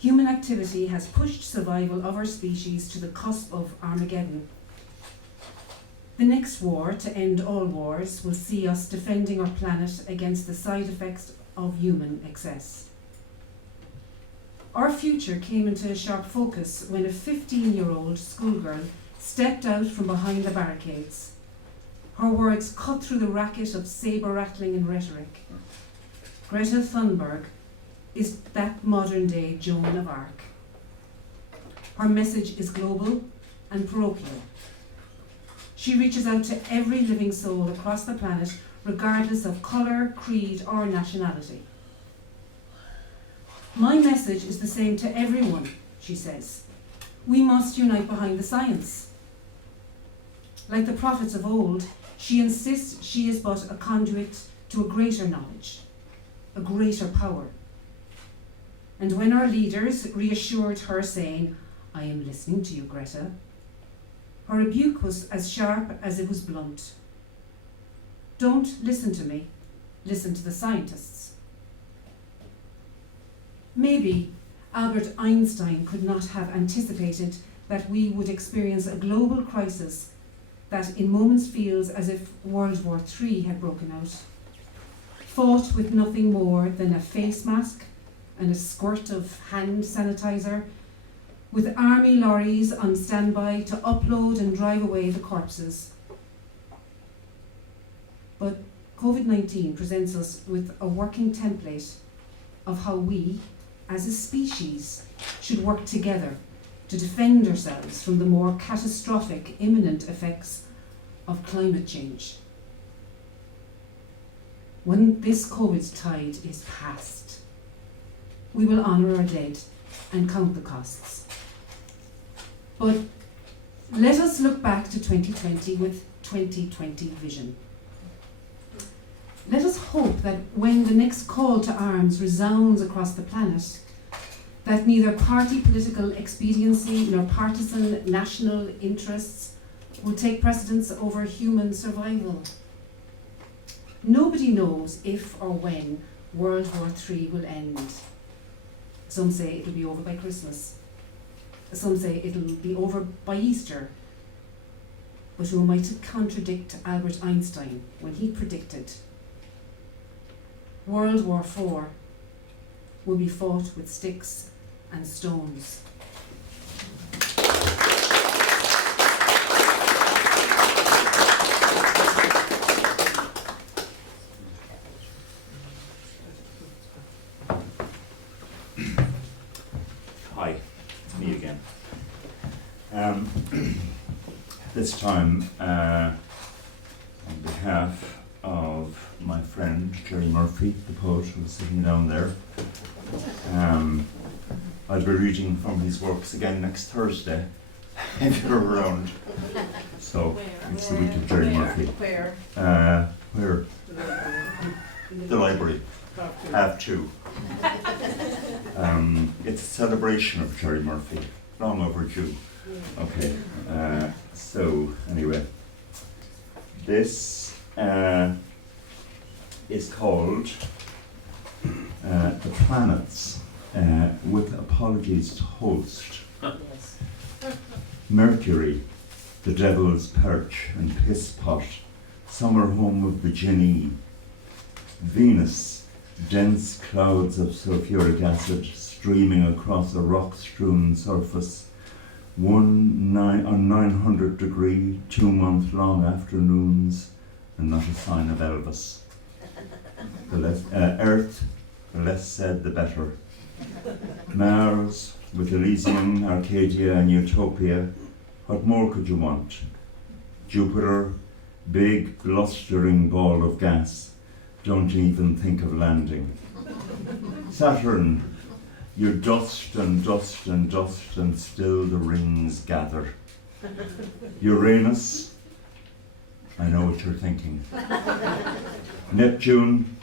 Human activity has pushed survival of our species to the cusp of Armageddon. The next war, to end all wars, will see us defending our planet against the side effects of human excess. Our future came into sharp focus when a 15-year-old schoolgirl stepped out from behind the barricades. Her words cut through the racket of saber-rattling and rhetoric. Greta Thunberg is that modern-day Joan of Arc. Her message is global and parochial. She reaches out to every living soul across the planet, regardless of colour, creed, or nationality. My message is the same to everyone, she says. We must unite behind the science. Like the prophets of old, she insists she is but a conduit to a greater knowledge, a greater power. And when our leaders reassured her, saying, "I am listening to you, Greta," her rebuke was as sharp as it was blunt. Don't listen to me, listen to the scientists. Maybe Albert Einstein could not have anticipated that we would experience a global crisis that in moments feels as if World War III had broken out, fought with nothing more than a face mask and a squirt of hand sanitizer, with army lorries on standby to upload and drive away the corpses. But COVID-19 presents us with a working template of how we, as a species, should work together to defend ourselves from the more catastrophic imminent effects of climate change. When this COVID tide is past, we will honour our dead and count the costs. But let us look back to 2020 with 2020 vision. Let us hope that when the next call to arms resounds across the planet, that neither party political expediency nor partisan national interests will take precedence over human survival. Nobody knows if or when World War III will end. Some say it'll be over by Christmas. Some say it'll be over by Easter. But who am I to contradict Albert Einstein when he predicted World War IV will be fought with sticks and stones? Hi, it's me again. This time, on behalf of my friend Jerry Murphy, the poet who's sitting down there, I'll be reading from his works again next Thursday, if you're around. So, it's the week of Jerry Murphy. Where? Where? The library. Half 2. It's a celebration of Jerry Murphy, long overdue. Okay, so anyway, this is called The Planets, with apologies to host. Mercury, the devil's perch and piss pot, summer home of the Ginny. Venus, dense clouds of sulfuric acid streaming across a rock-strewn surface. On 900-degree, 2-month-long afternoons, and not a sign of Elvis. The less, Earth, the less said, the better. Mars, with Elysium, Arcadia, and Utopia, what more could you want? Jupiter, big, blustering ball of gas, don't even think of landing. Saturn, you're dust and dust and dust, and still the rings gather. Uranus, I know what you're thinking. Neptune,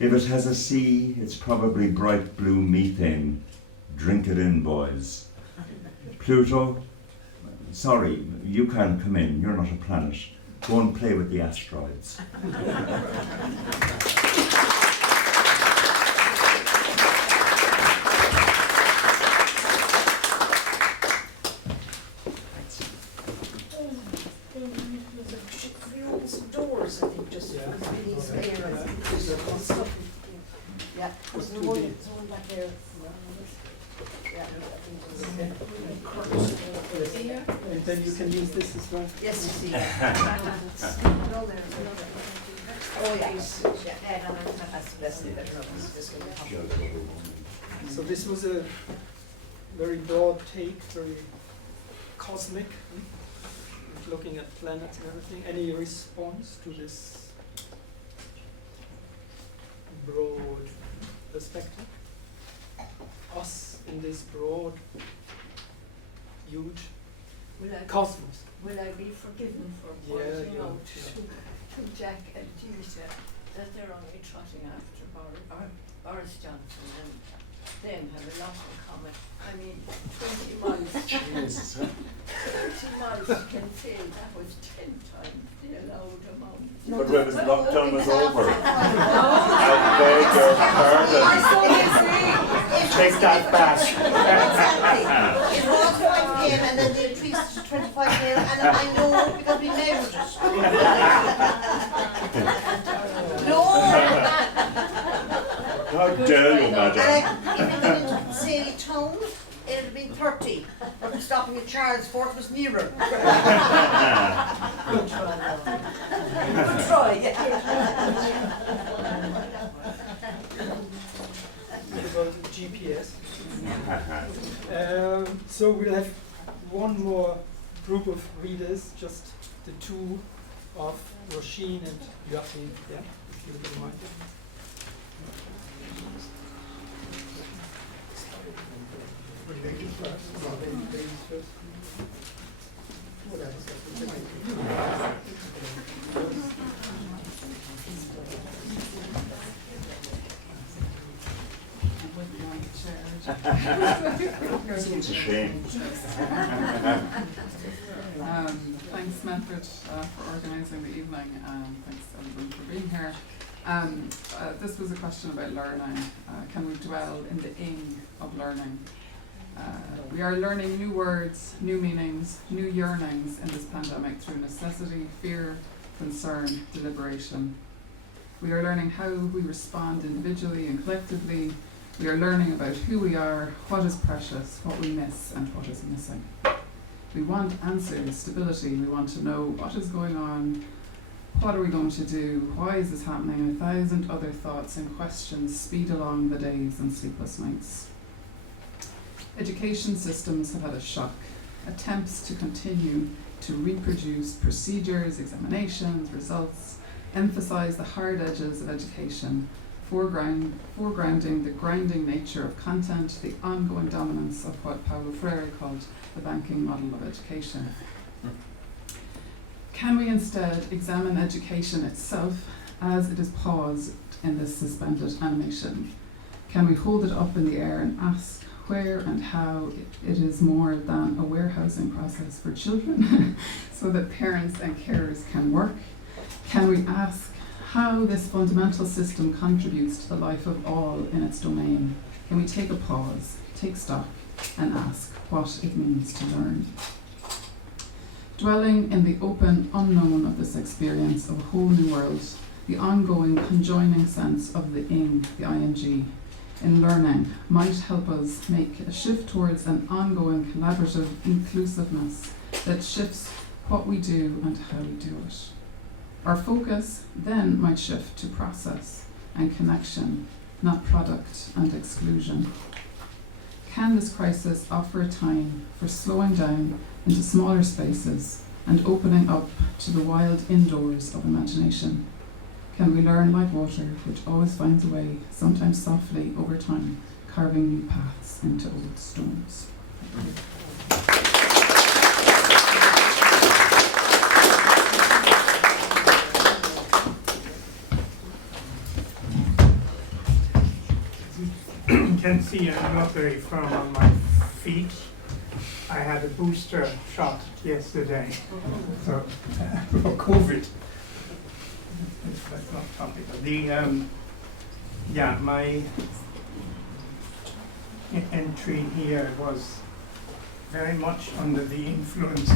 if it has a sea, it's probably bright blue methane. Drink it in, boys. Pluto, sorry, you can't come in. You're not a planet. Go and play with the asteroids. Doors, I think, just Yeah. really spare. Yeah, there's the one back there. Yeah, And then you can use this as well. yes, you see. Oh, yeah. So this was a very broad take, very cosmic, looking at planets and everything. Any response to this broad perspective? Us in this broad, huge cosmos. Will I be forgiven for pointing out to Jack and Deirdre that they're only trotting after Boris Johnson and them have a lot in common? I mean, 20 miles, 30 miles you can say that was 10 times the allowed amount. But when the lockdown was over, I beg your pardon. Take that back. It was 5 p.m. and then they increased to 25 p.m. and I know because we measured it. No! How dare you, madam? And if it went into, say, town, it would have been 30. But stopping at Charles Fort was nearer. Good try, yeah. What about the GPS? So we'll have one more group of readers, just the two of Roisin and Joachim. Yeah, give it a mind. It's a shame. Thanks, Manfred, for organising the evening, and thanks everyone for being here. This was a question about learning. Can we dwell in the ing of learning? We are learning new words, new meanings, new yearnings in this pandemic through necessity, fear, concern, deliberation. We are learning how we respond individually and collectively. We are learning about who we are, what is precious, what we miss, and what is missing. We want answers, stability. We want to know what is going on, what are we going to do, why is this happening. 1,000 other thoughts and questions speed along the days and sleepless nights. Education systems have had a shock. Attempts to continue to reproduce procedures, examinations, results, emphasize the hard edges of education, foregrounding the grinding nature of content, the ongoing dominance of what Paulo Freire called the banking model of education. Can we instead examine education itself as it is paused in this suspended animation? Can we hold it up in the air and ask where and how it is more than a warehousing process for children so that parents and carers can work? Can we ask how this fundamental system contributes to the life of all in its domain? Can we take a pause, take stock, and ask what it means to learn? Dwelling in the open unknown of this experience of a whole new world, the ongoing conjoining sense of the ing, the ing, in learning might help us make a shift towards an ongoing collaborative inclusiveness that shifts what we do and how we do it. Our focus then might shift to process and connection, not product and exclusion. Can this crisis offer a time for slowing down into smaller spaces and opening up to the wild indoors of imagination? Can we learn like water, which always finds a way, sometimes softly, over time, carving new paths into old stones? can see I'm not very firm on my feet. I had a booster shot yesterday, so for COVID. That's not topical. My entry here was very much under the influence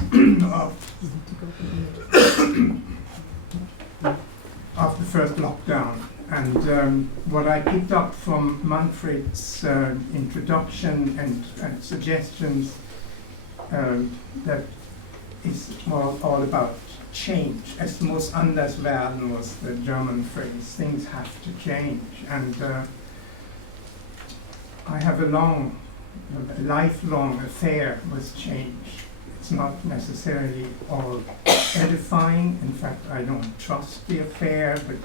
of the first lockdown. And what I picked up from Manfred's introduction and suggestions that is all about change. Es muss anders werden was the German phrase. Things have to change. And I have a lifelong affair with change. It's not necessarily all edifying. In fact, I don't trust the affair, but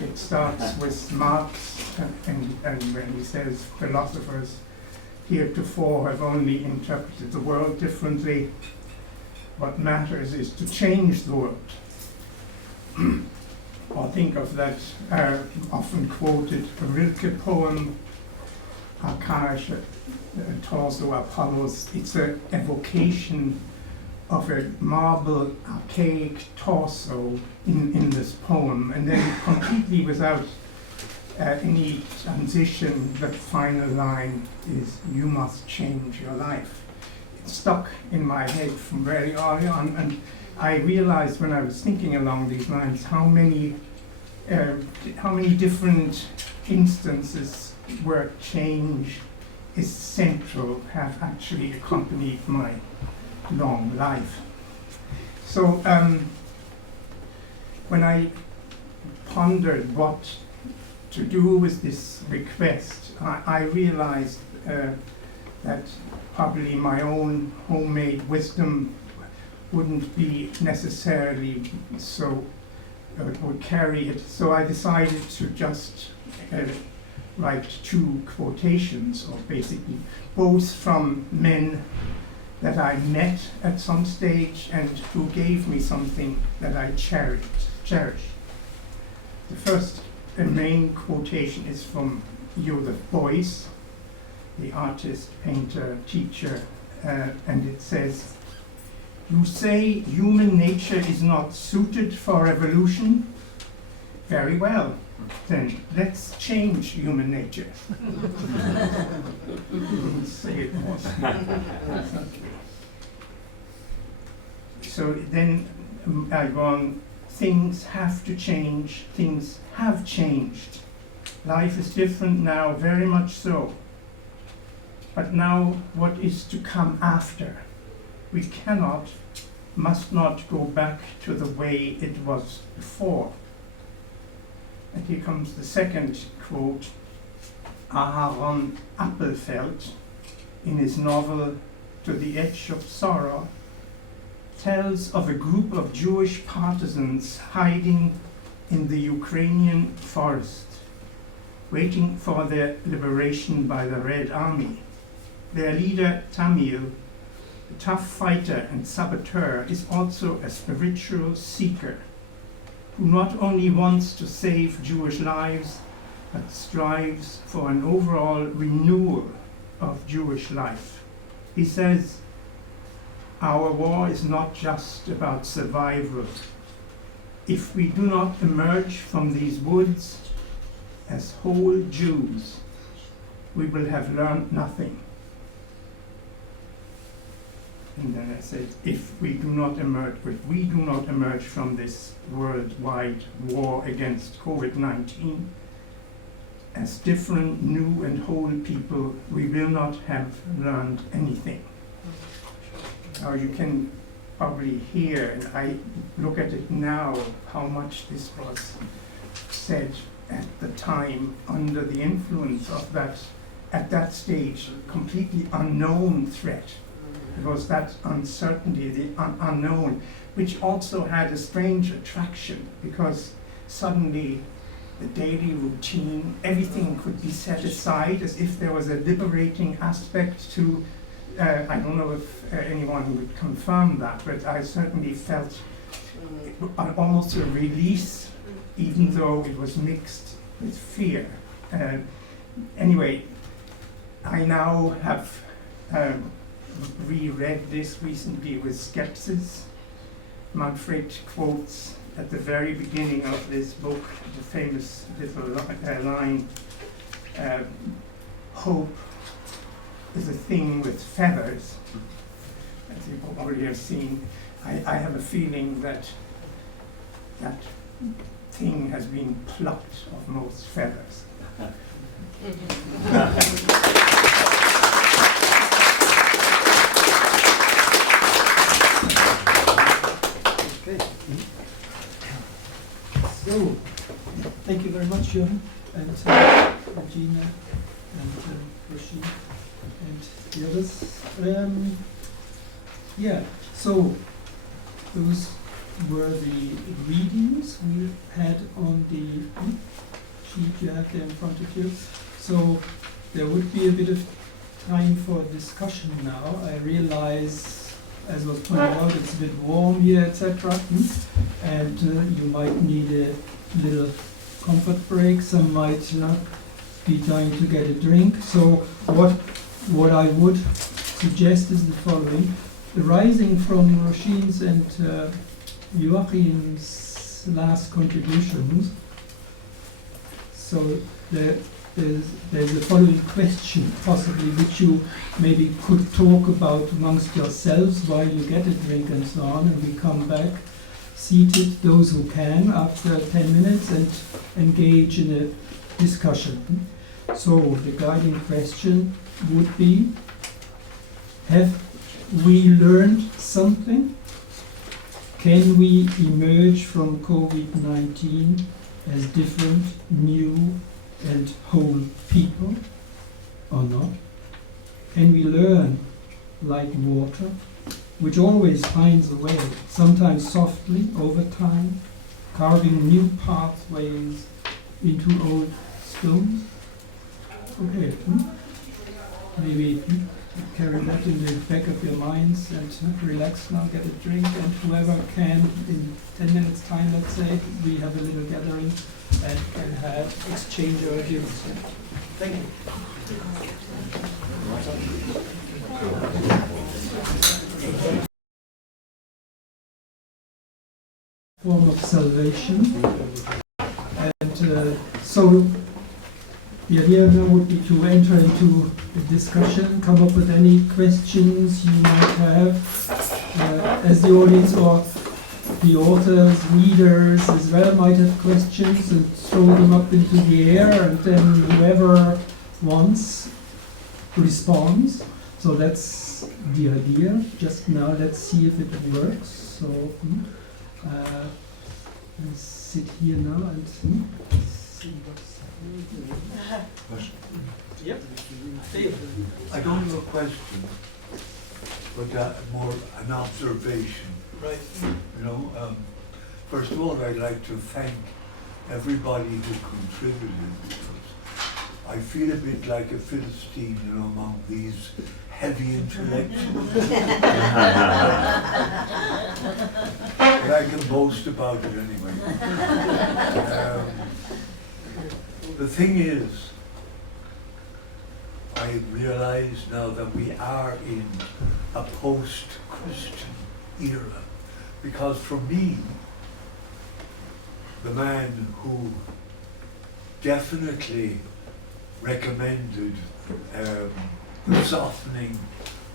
it starts with Marx, and when he says philosophers heretofore have only interpreted the world differently. What matters is to change the world. Or think of that often quoted Rilke poem, Archaische Torso Apollos. It's an evocation of a marble archaic torso in this poem, and then completely without any transition, the final line is, "You must change your life." It stuck in my head from very early on, and I realized when I was thinking along these lines how many different instances where change is central have actually accompanied my long life. So when I pondered what to do with this request, I realized that probably my own homemade wisdom wouldn't be necessarily so, would carry it. So I decided to just write two quotations, or basically both from men that I met at some stage and who gave me something that I cherish. The first main quotation is from Joseph Beuys, the artist, painter, teacher, and it says, "You say human nature is not suited for evolution? Very well, then let's change human nature." Say it more. So then I go on, things have to change, things have changed. Life is different now, very much so. But now what is to come after? We must not go back to the way it was before. And here comes the second quote. Aharon Appelfeld, in his novel To the Edge of Sorrow, tells of a group of Jewish partisans hiding in the Ukrainian forest, waiting for their liberation by the Red Army. Their leader, Tamil, a tough fighter and saboteur, is also a spiritual seeker who not only wants to save Jewish lives, but strives for an overall renewal of Jewish life. He says, "Our war is not just about survival. If we do not emerge from these woods as whole Jews, we will have learned nothing." And then I said, if we do not emerge from this worldwide war against COVID-19 as different, new and whole people, we will not have learned anything. Now you can probably hear, and I look at it now, how much this was said at the time under the influence of that, at that stage, completely unknown threat. It was that uncertainty, the unknown, which also had a strange attraction, because suddenly the daily routine, everything could be set aside as if there was a liberating aspect to, I don't know if anyone would confirm that, but I certainly felt almost a release, even though it was mixed with fear. Anyway, I now have reread this recently with skepsis. Manfred quotes at the very beginning of this book the famous little line, hope is a thing with feathers. As you probably have seen, I have a feeling that that thing has been plucked of most feathers. Okay. So, thank you very much, Johan, and Regina, and Rashid, and the others. Yeah, so those were the readings we had on the sheet you have there in front of you. So there would be a bit of time for discussion now. I realize, as was pointed out, it's a bit warm here, etc. And you might need a little comfort break. Some might be trying to get a drink. So what I would suggest is the following. Arising from Roshin's and Joachim's last contributions, so there's the following question, possibly, which you maybe could talk about amongst yourselves while you get a drink and so on, and we come back seated, those who can, after 10 minutes, and engage in a discussion. So the guiding question would be, have we learned something? Can we emerge from COVID-19 as different, new, and whole people, or not? Can we learn like water, which always finds a way, sometimes softly, over time, carving new pathways into old stones? Okay, maybe carry that in the back of your minds and relax now, get a drink, and whoever can, in 10 minutes time, let's say, we have a little gathering and can have exchange our views. Thank you. Form of salvation. And so the idea now would be to enter into a discussion, come up with any questions you might have as the audience, or the authors, readers as well might have questions, and throw them up into the air, and then whoever wants responds. So that's the idea. Just now, let's see if it works. So let's sit here now and see what's Question. Yep. I don't have a question, but more an observation. Right. You know, first of all, I'd like to thank everybody who contributed, because I feel a bit like a Philistine, you know, among these heavy intellectuals. But I can boast about it anyway. The thing is, I realize now that we are in a post-Christian era, because for me, the man who definitely recommended the softening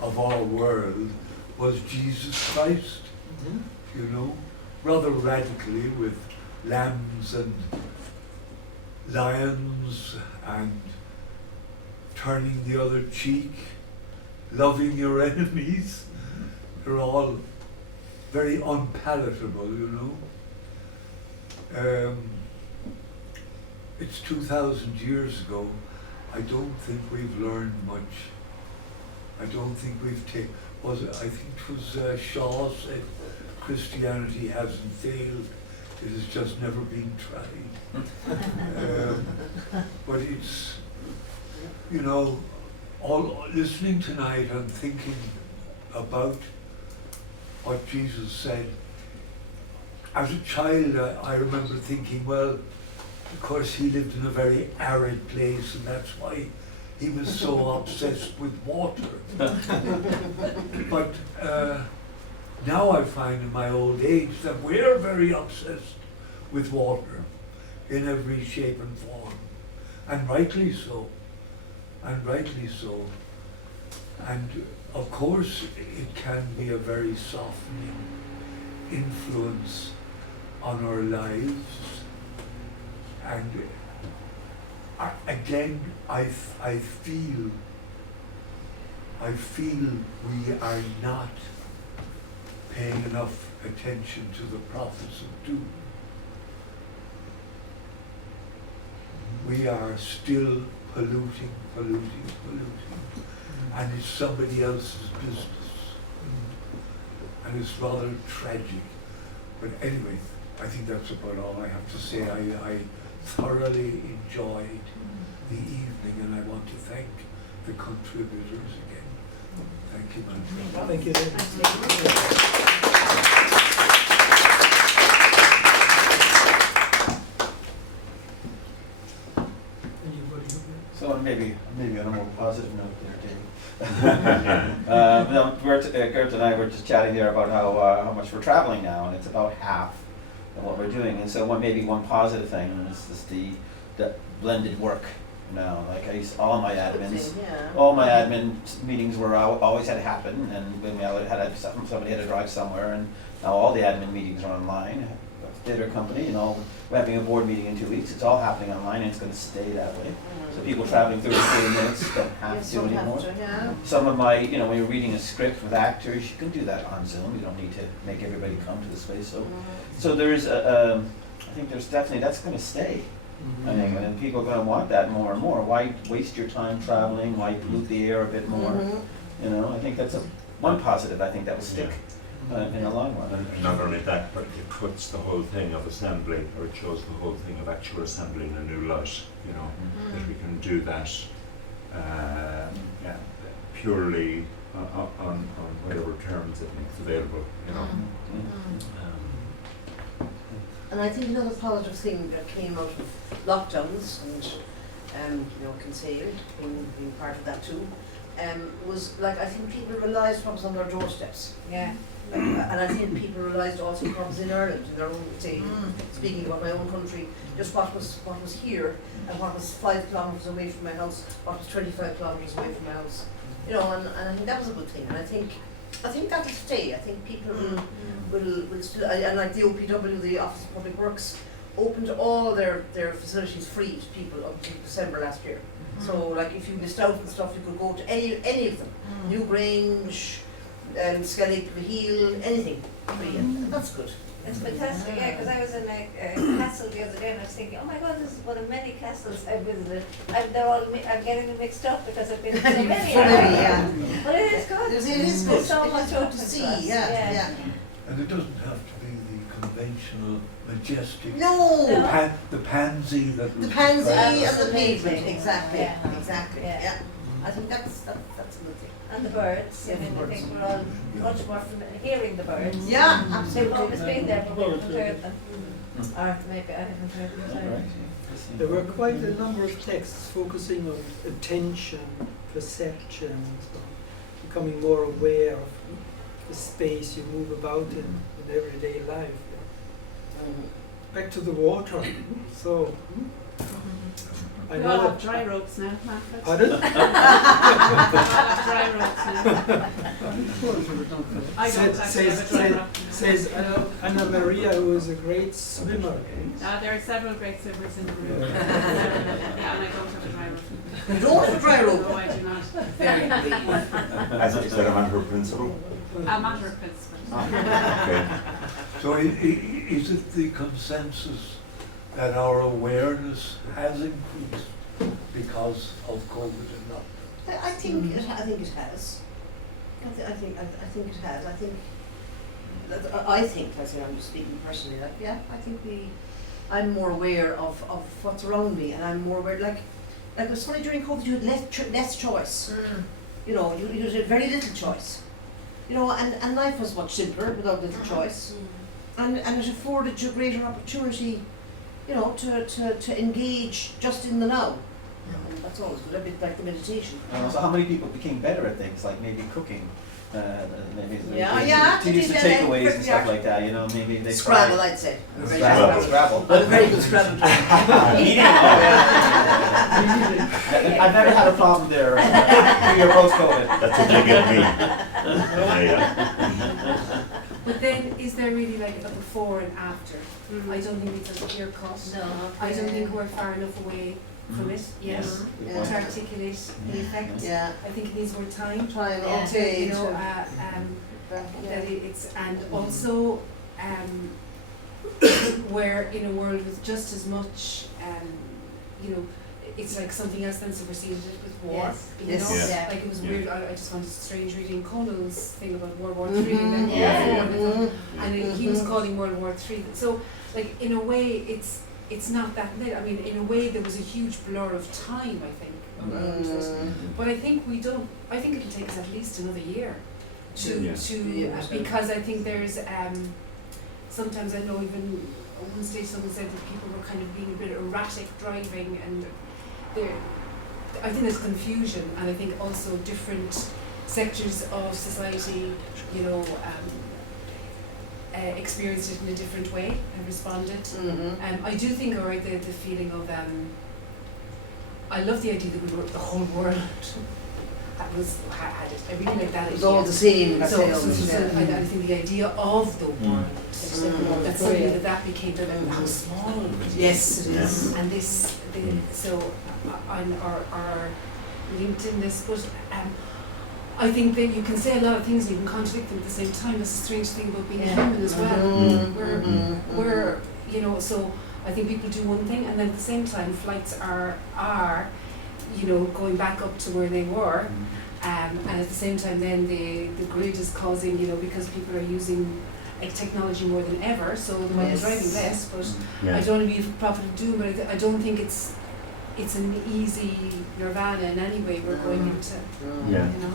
of our world was Jesus Christ, you know, rather radically, with lambs and lions and turning the other cheek, loving your enemies. They're all very unpalatable, you know. It's 2,000 years ago. I don't think we've learned much. I don't think we've taken, I think it was Shaw said, Christianity hasn't failed, it has just never been tried. But it's, you know, all listening tonight and thinking about what Jesus said. As a child, I remember thinking, well, of course he lived in a very arid place, and that's why he was so obsessed with water. But now I find in my old age that we're very obsessed with water in every shape and form, and rightly so, and rightly so. And of course it can be a very softening influence on our lives. And again, I feel we are not paying enough attention to the prophets of doom. We are still polluting, and it's somebody else's business. And it's rather tragic. But anyway, I think that's about all I have to say. I thoroughly enjoyed the evening, and I want to thank the contributors again. Thank you, man. Thank you. So maybe on a more positive note there, Dave. Gert and I were just chatting there about how much we're traveling now, and it's about half of what we're doing. And so maybe one positive thing is the blended work now. Like all my admin meetings were always had to happen, and when somebody had to drive somewhere, and now all the admin meetings are online. Theatre company, we're having a board meeting in 2 weeks. It's all happening online, and it's going to stay that way. So people traveling 30, 40 minutes don't have to anymore. Some of my, when you're reading a script with actors, you can do that on Zoom. You don't need to make everybody come to the space. So there's, I think there's definitely, that's going to stay. I think, and people are going to want that more and more. Why waste your time traveling? Why pollute the air a bit more? I think that's one positive. I think that will stick. In the long run. And not only that, but it puts the whole thing of assembly, or it shows the whole thing of actual assembly in a new light, that we can do that purely on whatever terms it makes available, And I think another positive thing that came out of lockdowns, and Kinsale being part of that too, was like, I think people realised what was on their doorsteps. Yeah. And I think people realised also what was in Ireland, in their own, speaking about my own country, just what was here, and what was 5 kilometres away from my house, what was 25 kilometres away from my house. And I think that was a good thing. And I think that'll stay. I think people will still, and like the OPW, the Office of Public Works, opened all their facilities free to people up to December last year. So like if you missed out and stuff, you could go to any of them. Newgrange, Skellig, Heel, anything free. That's good. It's fantastic, because I was in a castle the other day and I was thinking, oh my God, this is one of many castles I've visited. I'm getting them mixed up because I've been to so many. But it is good. It is good. There's so much to see. Yeah. And it doesn't have to be the conventional, majestic. No. The pansy that. The pansy and the pavement. Exactly. Yeah. I think that's a good thing. And the birds. I think we're all much more familiar hearing the birds. Yeah, absolutely. They've always been there, but we haven't heard them. Or maybe I haven't heard them. There were quite a number of texts focusing on attention, perception, and so on, becoming more aware of the space you move about in everyday life. Back to the water. So, I know have dry ropes now, Margaret. Pardon? We all have dry ropes now. I don't actually have a dry rope. Says Anna Maria, who is a great swimmer. There are several great swimmers in the room. Yeah, and I don't have a dry rope. You don't have a dry rope? No, I do not. Very good. As is that a matter of principle? A matter of principle. Okay. So is it the consensus that our awareness has increased because of COVID and lockdown? I think it has. I think it has. I say I'm just speaking personally. I'm more aware of what's around me, and I'm more aware. Like it was funny during COVID, you had less choice. You had very little choice. And life was much simpler without little choice, and it afforded you greater opportunity. To engage just in the now, And that's always good, a bit like the meditation. So how many people became better at things like maybe cooking? Maybe to use the takeaways and stuff like that, you know, maybe they Scrabble, I'd say. Scrabble. I'm a very good Scrabble. Eating, I've never had a problem there. Pre or post-COVID. That's a dig at me. Yeah. But then, is there really like a before and after? I don't think it's a clear cut. No. I don't think we're far enough away from it yet Yeah. to articulate the effect. Yeah. I think it needs more time. Time, Yeah. okay. You know, that it's, and also we're in a world with just as much, you know, it's like something else than superseded it with war. Yes. You Yes. know, Yeah. like it was weird. I just found it strange reading Conall's thing about World War III and then Yeah. and he was calling World War III. So, like in a way, it's not that late. I mean, in a way, there was a huge blur of time. I think around this, but I think we don't. I think it'll take us at least another year because I think there's sometimes I know even at one stage someone said that people were kind of being a bit erratic driving and I think there's confusion and I think also different sectors of society, you know, experienced it in a different way and responded. I do think, alright, the feeling of I love the idea that we were the whole world. That was had it. I really like that. It was idea. all the same. So I think the idea of the world. That's something that became how small. Yes, it is. And this, so on our LinkedIn-ness, but I think that you can say a lot of things and you can contradict them at the same time. That's a strange thing about being human as well. We're you know, so I think people do one thing and then at the same time flights are you know, going back up to where they were, and at the same time then the grid is causing, you know, because people are using like technology more than ever, so they might be driving less, but I don't want to be a prophet of doom, but I don't think it's an easy nirvana in any way we're going into, you know.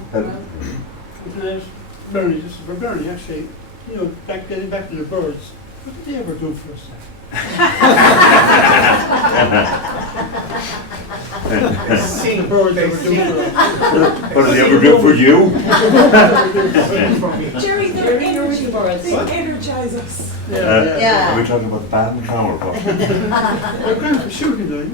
Bernie, this is for Bernie actually, you know, getting back to the birds, what did they ever do for us? Seeing birds ever do for us. What did they ever do for you? Jerry, they're birds. They energize us. Are we talking about the band now or what? They're kind of shooting though.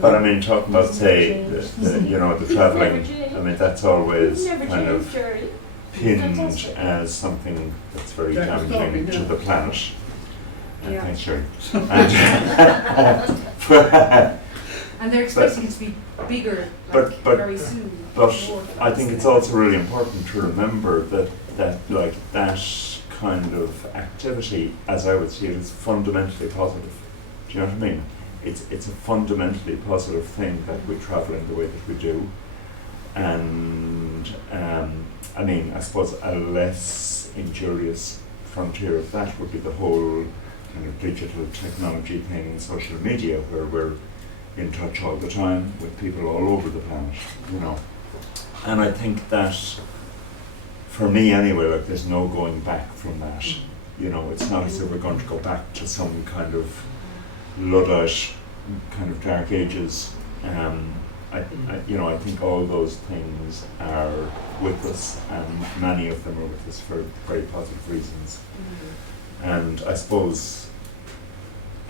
But I mean, talking about, say, you know, the travelling, I mean, that's always kind of pinned as something that's very damaging to the planet. Thanks, Sherry. And they're expecting it to be bigger very soon. But I think it's also really important to remember that like that kind of activity, as I would see it, is fundamentally positive. Do you know what I mean? It's a fundamentally positive thing that we travel in the way that we do. And I mean, I suppose a less injurious frontier of that would be the whole kind of digital technology thing, social media, where we're in touch all the time with people all over the planet, you know. And I think that, for me anyway, like there's no going back from that. You know, it's not as if we're going to go back to some kind of Luddite kind of dark ages. I think all those things are with us, and many of them are with us for very positive reasons. And I suppose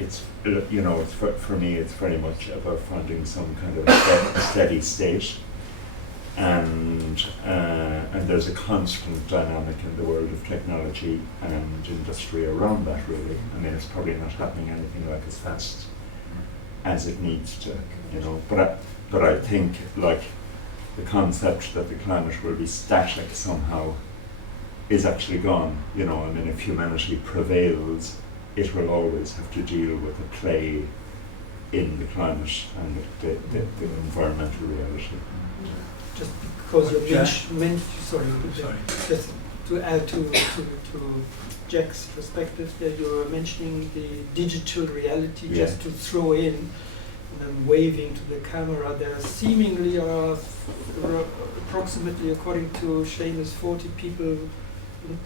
it's, you know, it's for me, it's very much about finding some kind of steady state. And there's a constant dynamic in the world of technology and industry around that, really. I mean, it's probably not happening anything like as fast as it needs to, you know. But I think, like, the concept that the planet will be static somehow is actually gone. You know, I mean, if humanity prevails, it will always have to deal with a play in the climate and the environmental reality. Just because you mentioned, just to add to Jack's perspective, that you were mentioning the digital reality, just to throw in, and waving to the camera. There seemingly are approximately, according to Seamus, 40 people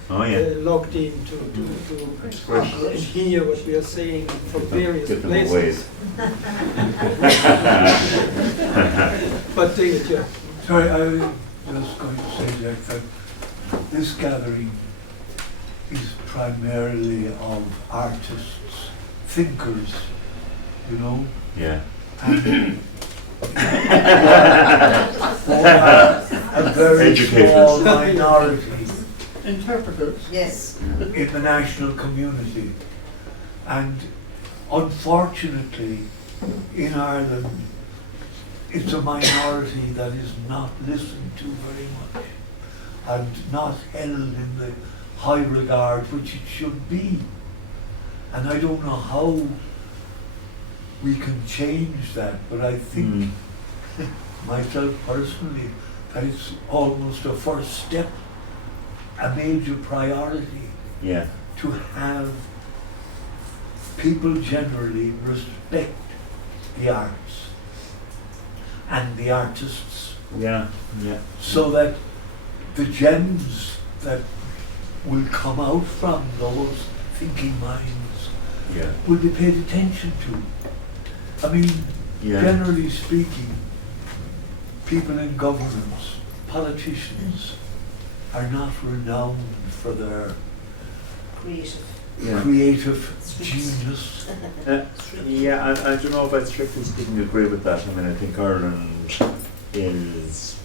logged in to hear what we are saying from various places. But David, yeah. Sorry, I was just going to say, Jack, that this gathering is primarily of artists, thinkers, you know? Yeah. And a very small minority. Interpreters. Yes. In the national community. And unfortunately, in Ireland, it's a minority that is not listened to very much and not held in the high regard which it should be. And I don't know how we can change that, but I think myself personally that it's almost a first step, a major priority to have people generally respect the arts and the artists, so that the gems that will come out from those thinking minds will be paid attention to. I mean, generally speaking, people in governments, politicians, are not renowned for their creative genius. I don't know if I strictly speaking agree with that. I mean, I think Ireland is,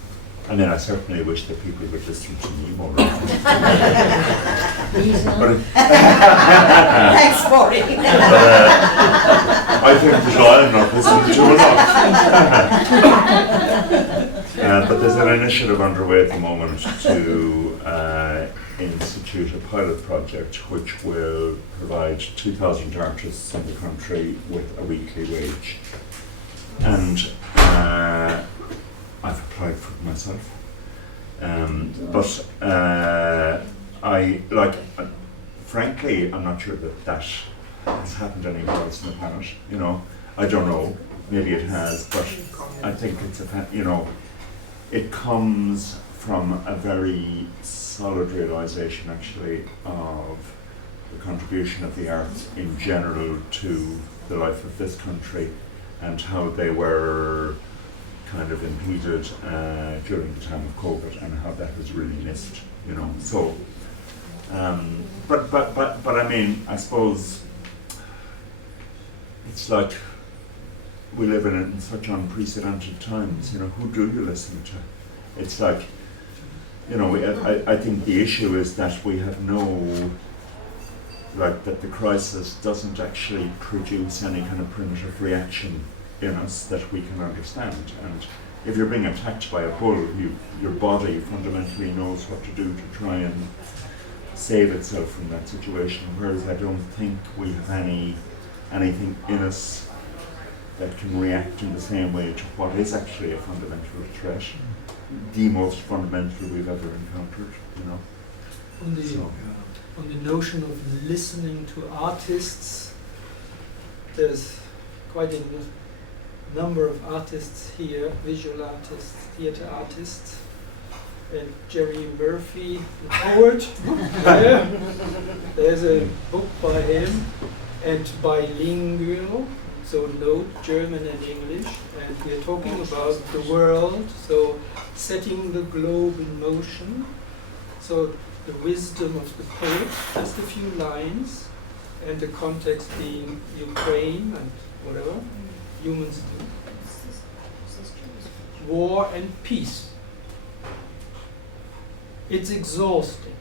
I mean, I certainly wish that people would listen to me more often. Thanks, Cory. I think that I'm not listening to enough. But there's an initiative underway at the moment to institute a pilot project which will provide 2,000 artists in the country with a weekly wage. And I've applied for it myself. Frankly, I'm not sure that has happened anywhere else on the planet. You know, I don't know. Maybe it has, but I think it's it comes from a very solid realization, actually, of the contribution of the arts in general to the life of this country, and how they were kind of impeded during the time of COVID, and how that was really missed, you know. So, but I mean, I suppose it's like we live in such unprecedented times. You know, who do you listen to? It's like, you know, I think the issue is that we have that the crisis doesn't actually produce any kind of primitive reaction in us that we can understand. And if you're being attacked by a bull, your body fundamentally knows what to do to try and save itself from that situation, whereas I don't think we have anything in us that can react in the same way to what is actually a fundamental threat, the most fundamental we've ever encountered, you know. On the notion of listening to artists, there's quite a number of artists here, visual artists, theatre artists, and Jerry Murphy, the poet. There's a book by him, and bilingual, so note German and English, and we're talking about the world, so setting the globe in motion. So the wisdom of the poet, just a few lines, and the context being Ukraine and whatever, humans do. War and peace. It's exhausting.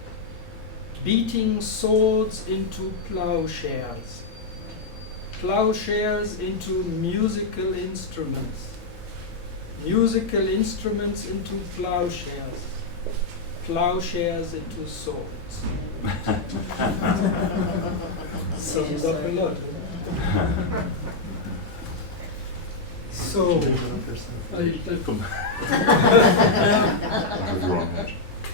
Beating swords into plowshares. Plowshares into musical instruments. Musical instruments into plowshares. Plowshares into swords. Sums up a lot. So,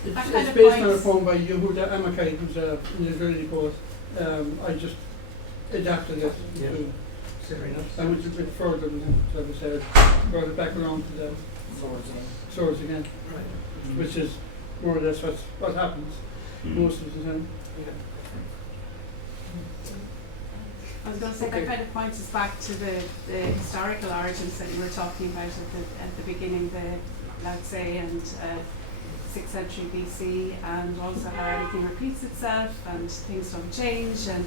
it's based on a poem by Yehuda Amichai, who's an Israeli poet. I just adapted it to I went a bit further than him, so I said, brought it back around to the swords again, right. Which is more or less what happens. most of the time. I was going to say that kind of points us back to the historical origins that you were talking about at the beginning, the Laozi and 6th century BC, and also how everything repeats itself and things don't change. And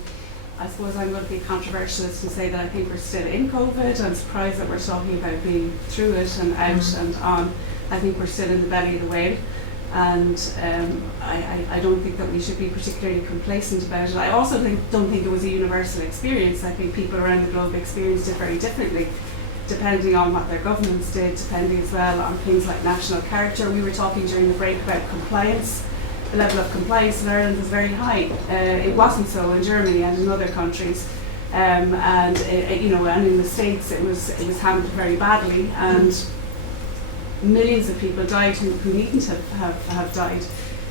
I suppose I'm going to be a controversialist and say that I think we're still in COVID. I'm surprised that we're talking about being through it and out and on. I think we're still in the belly of the whale. And I don't think that we should be particularly complacent about it. I also don't think it was a universal experience. I think people around the globe experienced it very differently, depending on what their governments did, depending as well on things like national character. We were talking during the break about compliance. The level of compliance in Ireland was very high. It wasn't so in Germany and in other countries. And in the States it was handled very badly, and millions of people died who needn't have died.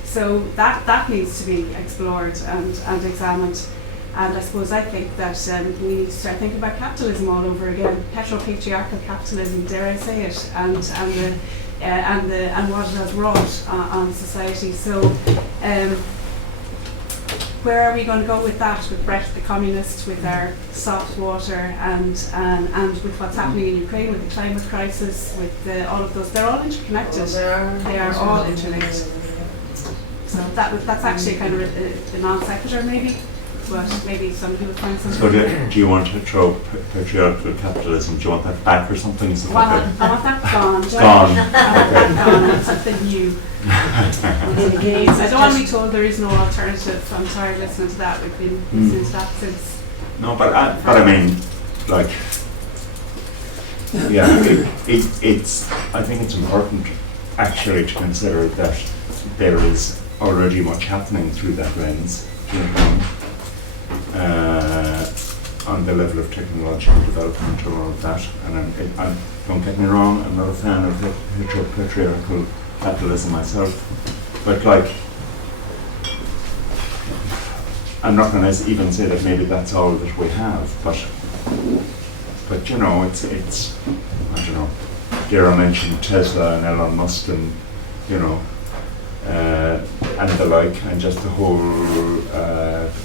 So that needs to be explored and examined. And I suppose I think that we need to start thinking about capitalism all over again, petro-patriarchal capitalism, dare I say it, and what it has wrought on society. So where are we going to go with that, with Brecht the communist, with our soft water, and with what's happening in Ukraine, with the climate crisis, with all of those? They're all interconnected. They are all interlinked. So that's actually kind of a non sequitur maybe, but maybe somebody will find something. So do you want to throw patriarchal capitalism? Do you want that back or something? Well, I want that gone. Gone. I want that gone and something new. I don't want to be told there is no alternative. I'm tired of listening to that. We've been listening to that since. No, but I mean, like, yeah, it's. I think it's important actually to consider that there is already much happening through that lens, you know, on the level of technological development and all of that. And don't get me wrong, I'm not a fan of patriarchal capitalism myself, but like, I'm not going to even say that maybe that's all that we have, but you know, it's I don't know, Dara mentioned Tesla and Elon Musk and, you know, and the like, and just the whole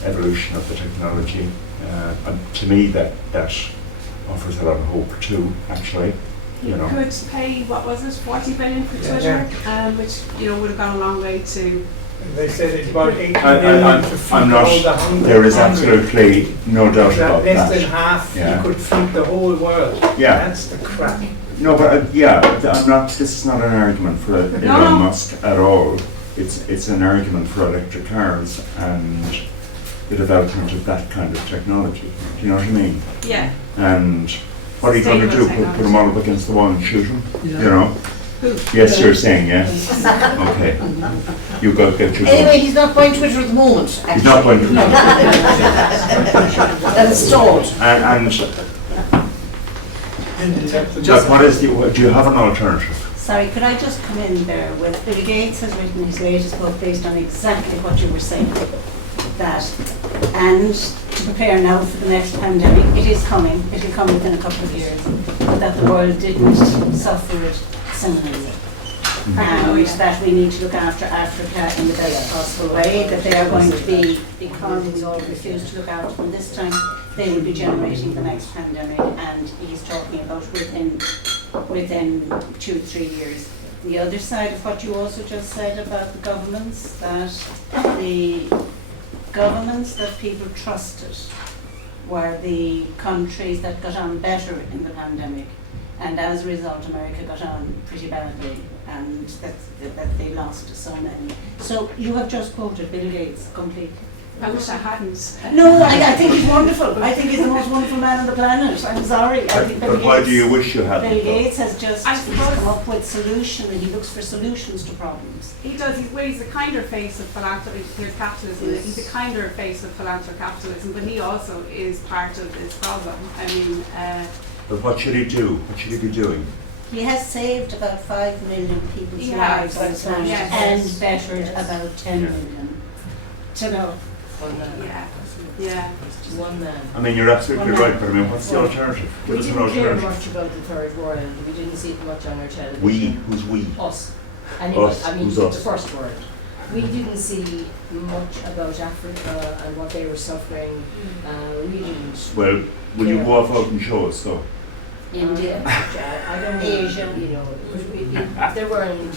evolution of the technology. And to me, that offers a lot of hope too, actually. You know, could pay, what was it, 40 billion for Twitter, which, you know, would have gone a long way to. They said it's about 80 billion to feed I'm not, all the hungry. there is absolutely no doubt about that. Less than half, you could feed the whole world. Yeah. That's the crap. No, but I'm not, this is not an argument for Elon Musk at all. It's an argument for electric cars and the development of that kind of technology. Do you know what I mean? Yeah. And what are you going to do? Put them all up against the wall and shoot them? Yeah. You know? Who? Yes, you're saying yes. Okay. You go get your Anyway, he's not buying Twitter at the moment. Actually. He's not buying Twitter. That's stalled. But what is do you have an alternative? Sorry, could I just come in there with Bill Gates has written his latest book based on exactly what you were saying, that, and to prepare now for the next pandemic, it is coming, it will come within a couple of years, but that the world didn't suffer it similarly. And that we need to look after Africa in the best possible way, that they are going to be, economies all refuse to look after them this time, they will be generating the next pandemic, and he's talking about within 2-3 years. The other side of what you also just said about the governments, that the governments that people trusted were the countries that got on better in the pandemic, and as a result America got on pretty badly, and that they lost so many. So you have just quoted Bill Gates completely. I wish I hadn't. No, I think he's wonderful. I think he's the most wonderful man on the planet. I'm sorry. I think But why do you wish you hadn't? Bill Gates has just come up with solutions, and he looks for solutions to problems. He does. He's a kinder face of philanthropy. There's capitalism. Yes. He's a kinder face of capitalism, but he also is part of this problem. I mean. But what should he do? What should he be doing? He has saved about 5 million people's He lives has, and bettered about 10 million. To know. Yeah. One man. I mean, you're absolutely right, but I mean, what's the alternative? We Give us an didn't care alternative. much about the Third World. We didn't see it much on our television. We? Who's we? Us. Anyway, Us. I mean, Who's the us? First World. We didn't see much about Africa and what they were suffering. We didn't. Well, will you go off out and show us though? India, I don't know, Asia. you know, there weren't.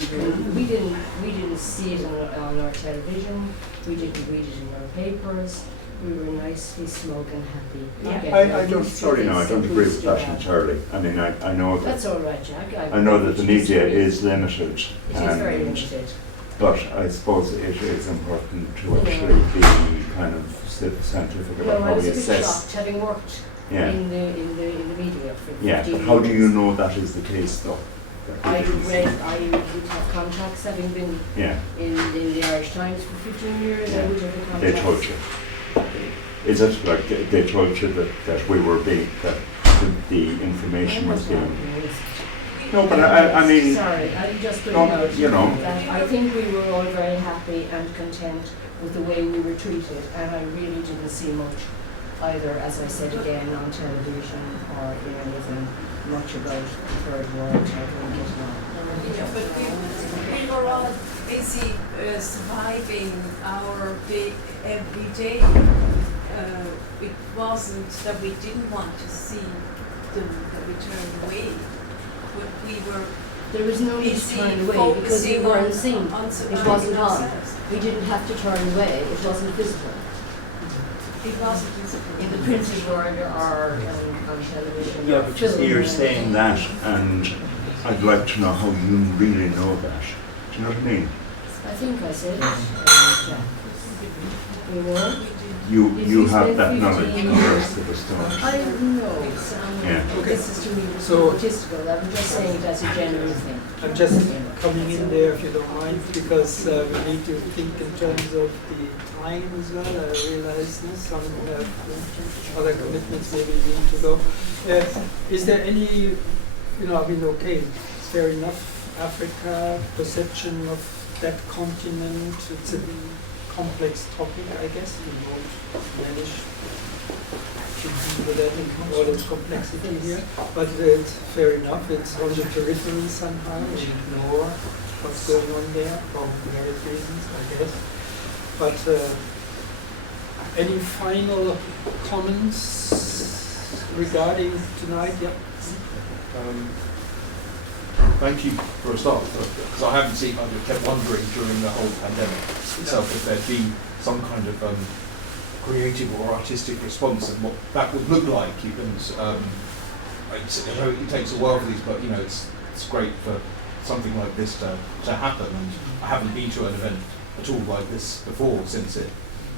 We didn't see it on our television. We didn't read it in our papers. We were nicely smug and happy. Yeah. I don't. Sorry, no, I don't agree with that entirely. I mean, I know that. That's all right, Jack. I know that the media is limited. It is very limited. But I suppose it is important to actually be kind of scientific about how we assess. I was a bit shocked, having worked in the media for 15 but how do years. you know that is the case, though? I would have contacts, having been in the Irish Times for 15 years. I would have the contacts. They told you. Is it like they told you that we were being that the information was being? No, but I mean. Sorry, I just put not, out you know. that I think we were all very happy and content with the way we were treated, and I really didn't see much either, as I said again, on television or in anything much about the third world or getting on. Yeah, but we were all busy surviving our big everyday. It wasn't that we didn't want to see them, that we turned away. But we were. There was no need to turn away because we weren't seen. It wasn't on. We didn't have to turn away. It wasn't visible. It wasn't visible. In the printed word or on television. Yeah, but you're saying that, and I'd like to know how you really know that. Do you know what I mean? I think I said it. You know? You have that knowledge, and the rest of us don't. I know. This is to me statistical. I'm just saying it as a general thing. I'm just coming in there, if you don't mind, because we need to think in terms of the time as well. I realize some have other commitments, maybe we need to go. Is there any, okay, it's fair enough, Africa, perception of that continent, it's a complex topic, I guess. We won't manage to deal with that in all its complexity here, but it's fair enough. It's on the periphery somehow. We ignore what's going on there for various reasons, I guess. But any final comments regarding tonight? Yep. Thank you for a start, because I haven't seen. I kept wondering during the whole pandemic itself if there'd been some kind of creative or artistic response and what that would look like. You can, I know it takes a while for these, but it's great for something like this to happen. And I haven't been to an event at all like this before since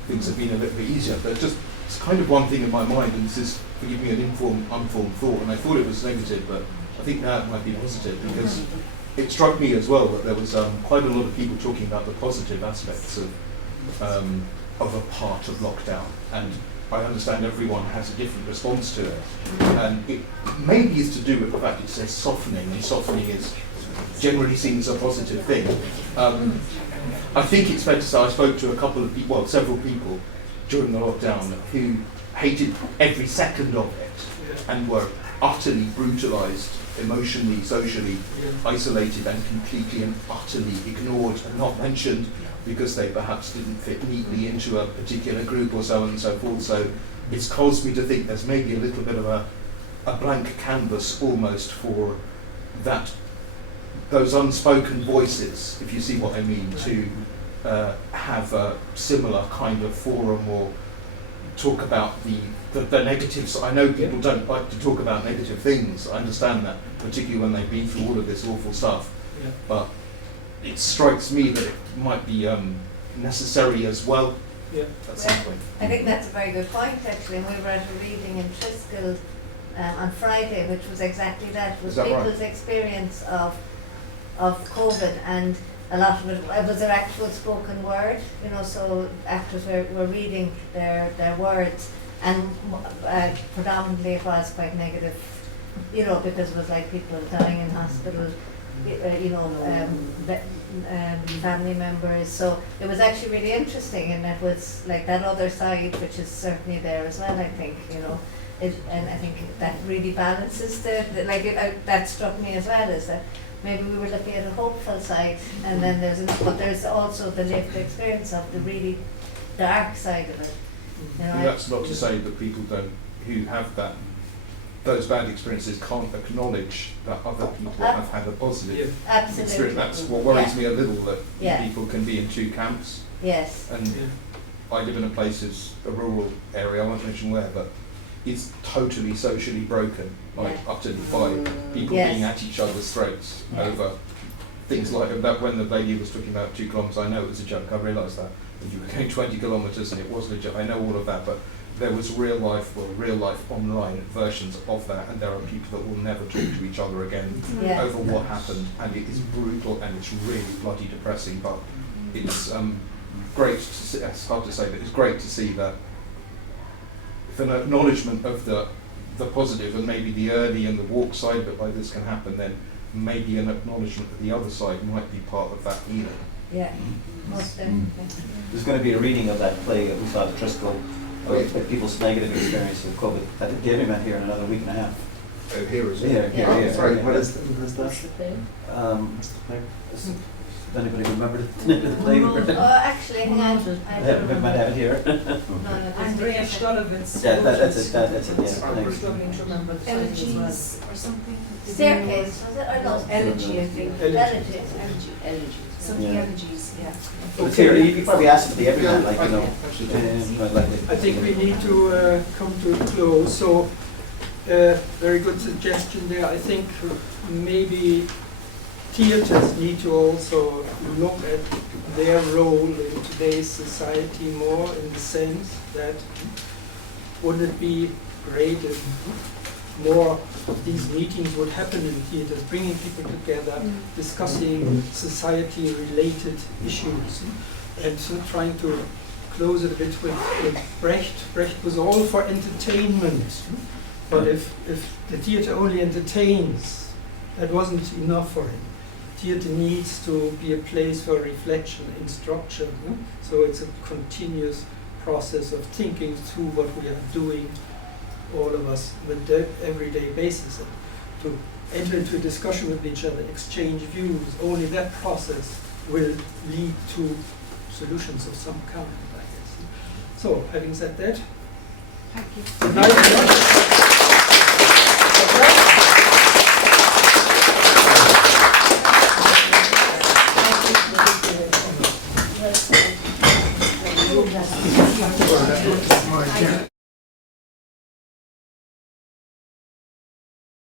things have been a little bit easier. But it's kind of one thing in my mind, and this is, forgive me, an unformed thought, and I thought it was negative, but I think now it might be positive, because it struck me as well that there was quite a lot of people talking about the positive aspects of a part of lockdown, and I understand everyone has a different response to it, and it maybe is to do with the fact it says softening, and softening is generally seen as a positive thing. I think it's fair to say I spoke to a couple of people, well, several people during the lockdown who hated every second of it and were utterly brutalised, emotionally, socially isolated and completely and utterly ignored and not mentioned because they perhaps didn't fit neatly into a particular group or so on and so forth. So it's caused me to think there's maybe a little bit of a blank canvas almost for those unspoken voices, if you see what I mean, to have a similar kind of forum or talk about the negatives. I know people don't like to talk about negative things. I understand that, particularly when they've been through all of this awful stuff. But it strikes me that it might be necessary as well at some point. I think that's a very good point, actually. And we were at a reading in Triskel on Friday, which was exactly that. It was people's experience of COVID, and a lot of it was their actual spoken word, so actors were reading their words, and predominantly it was quite negative, because it was like people dying in hospital, family members. So it was actually really interesting, and it was like that other side, which is certainly there as well, I think, and I think that really balances that struck me as well, is that maybe we were looking at a hopeful side, and then but there's also the lived experience of the really dark side of it. You know, And that's not to say that people who have those bad experiences can't acknowledge that other people have had a positive experience. That's what worries me a little, that people can be in two camps. Yes. And I live in a place, it's a rural area, I won't mention where, but it's totally socially broken, like utterly, by people being at each other's throats over things like that. When the lady was talking about 2 kilometres, I know it was a joke, I realised that. You were going 20 kilometres and it wasn't a joke, I know all of that, but there was real life online versions of that, and there are people that will never talk to each other again over what happened, and it is brutal and it's really bloody depressing, but it's great to see, it's hard to say, but it's great to see that if an acknowledgement of the positive and maybe the early and the walk side bit like this can happen, then maybe an acknowledgement of the other side might be part of that healing. Yeah, most definitely. There's going to be a reading of that play that we saw at Triscoe, about people's negative experience with COVID, at the Everyman here in another week and a half. Oh, here as well. Here. Sorry, what is that? Does anybody remember the name of the play? Actually, hang on. We might have it here. Andrea Stolovitz. Yeah, that's it, yeah. We're struggling to remember the title as well. Elegies or something. Staircase, was it? Or no? Elegy, I think. Elegy. Something Yeah. elegies, yeah. It's here, you probably asked for the Everyman, like, you know. I think we need to come to a close. So, very good suggestion there. I think maybe theatres need to also look at their role in today's society more, in the sense that wouldn't it be great if more of these meetings would happen in theatres, bringing people together, discussing society-related issues, and so trying to close it a bit with Brecht. Brecht was all for entertainment, but if the theatre only entertains, that wasn't enough for him. Theatre needs to be a place for reflection, instruction. So it's a continuous process of thinking through what we are doing, all of us, with the everyday basis, and to enter into a discussion with each other, exchange views. Only that process will lead to solutions of some kind, I guess. So, having said that, Thank you. good night. Yes.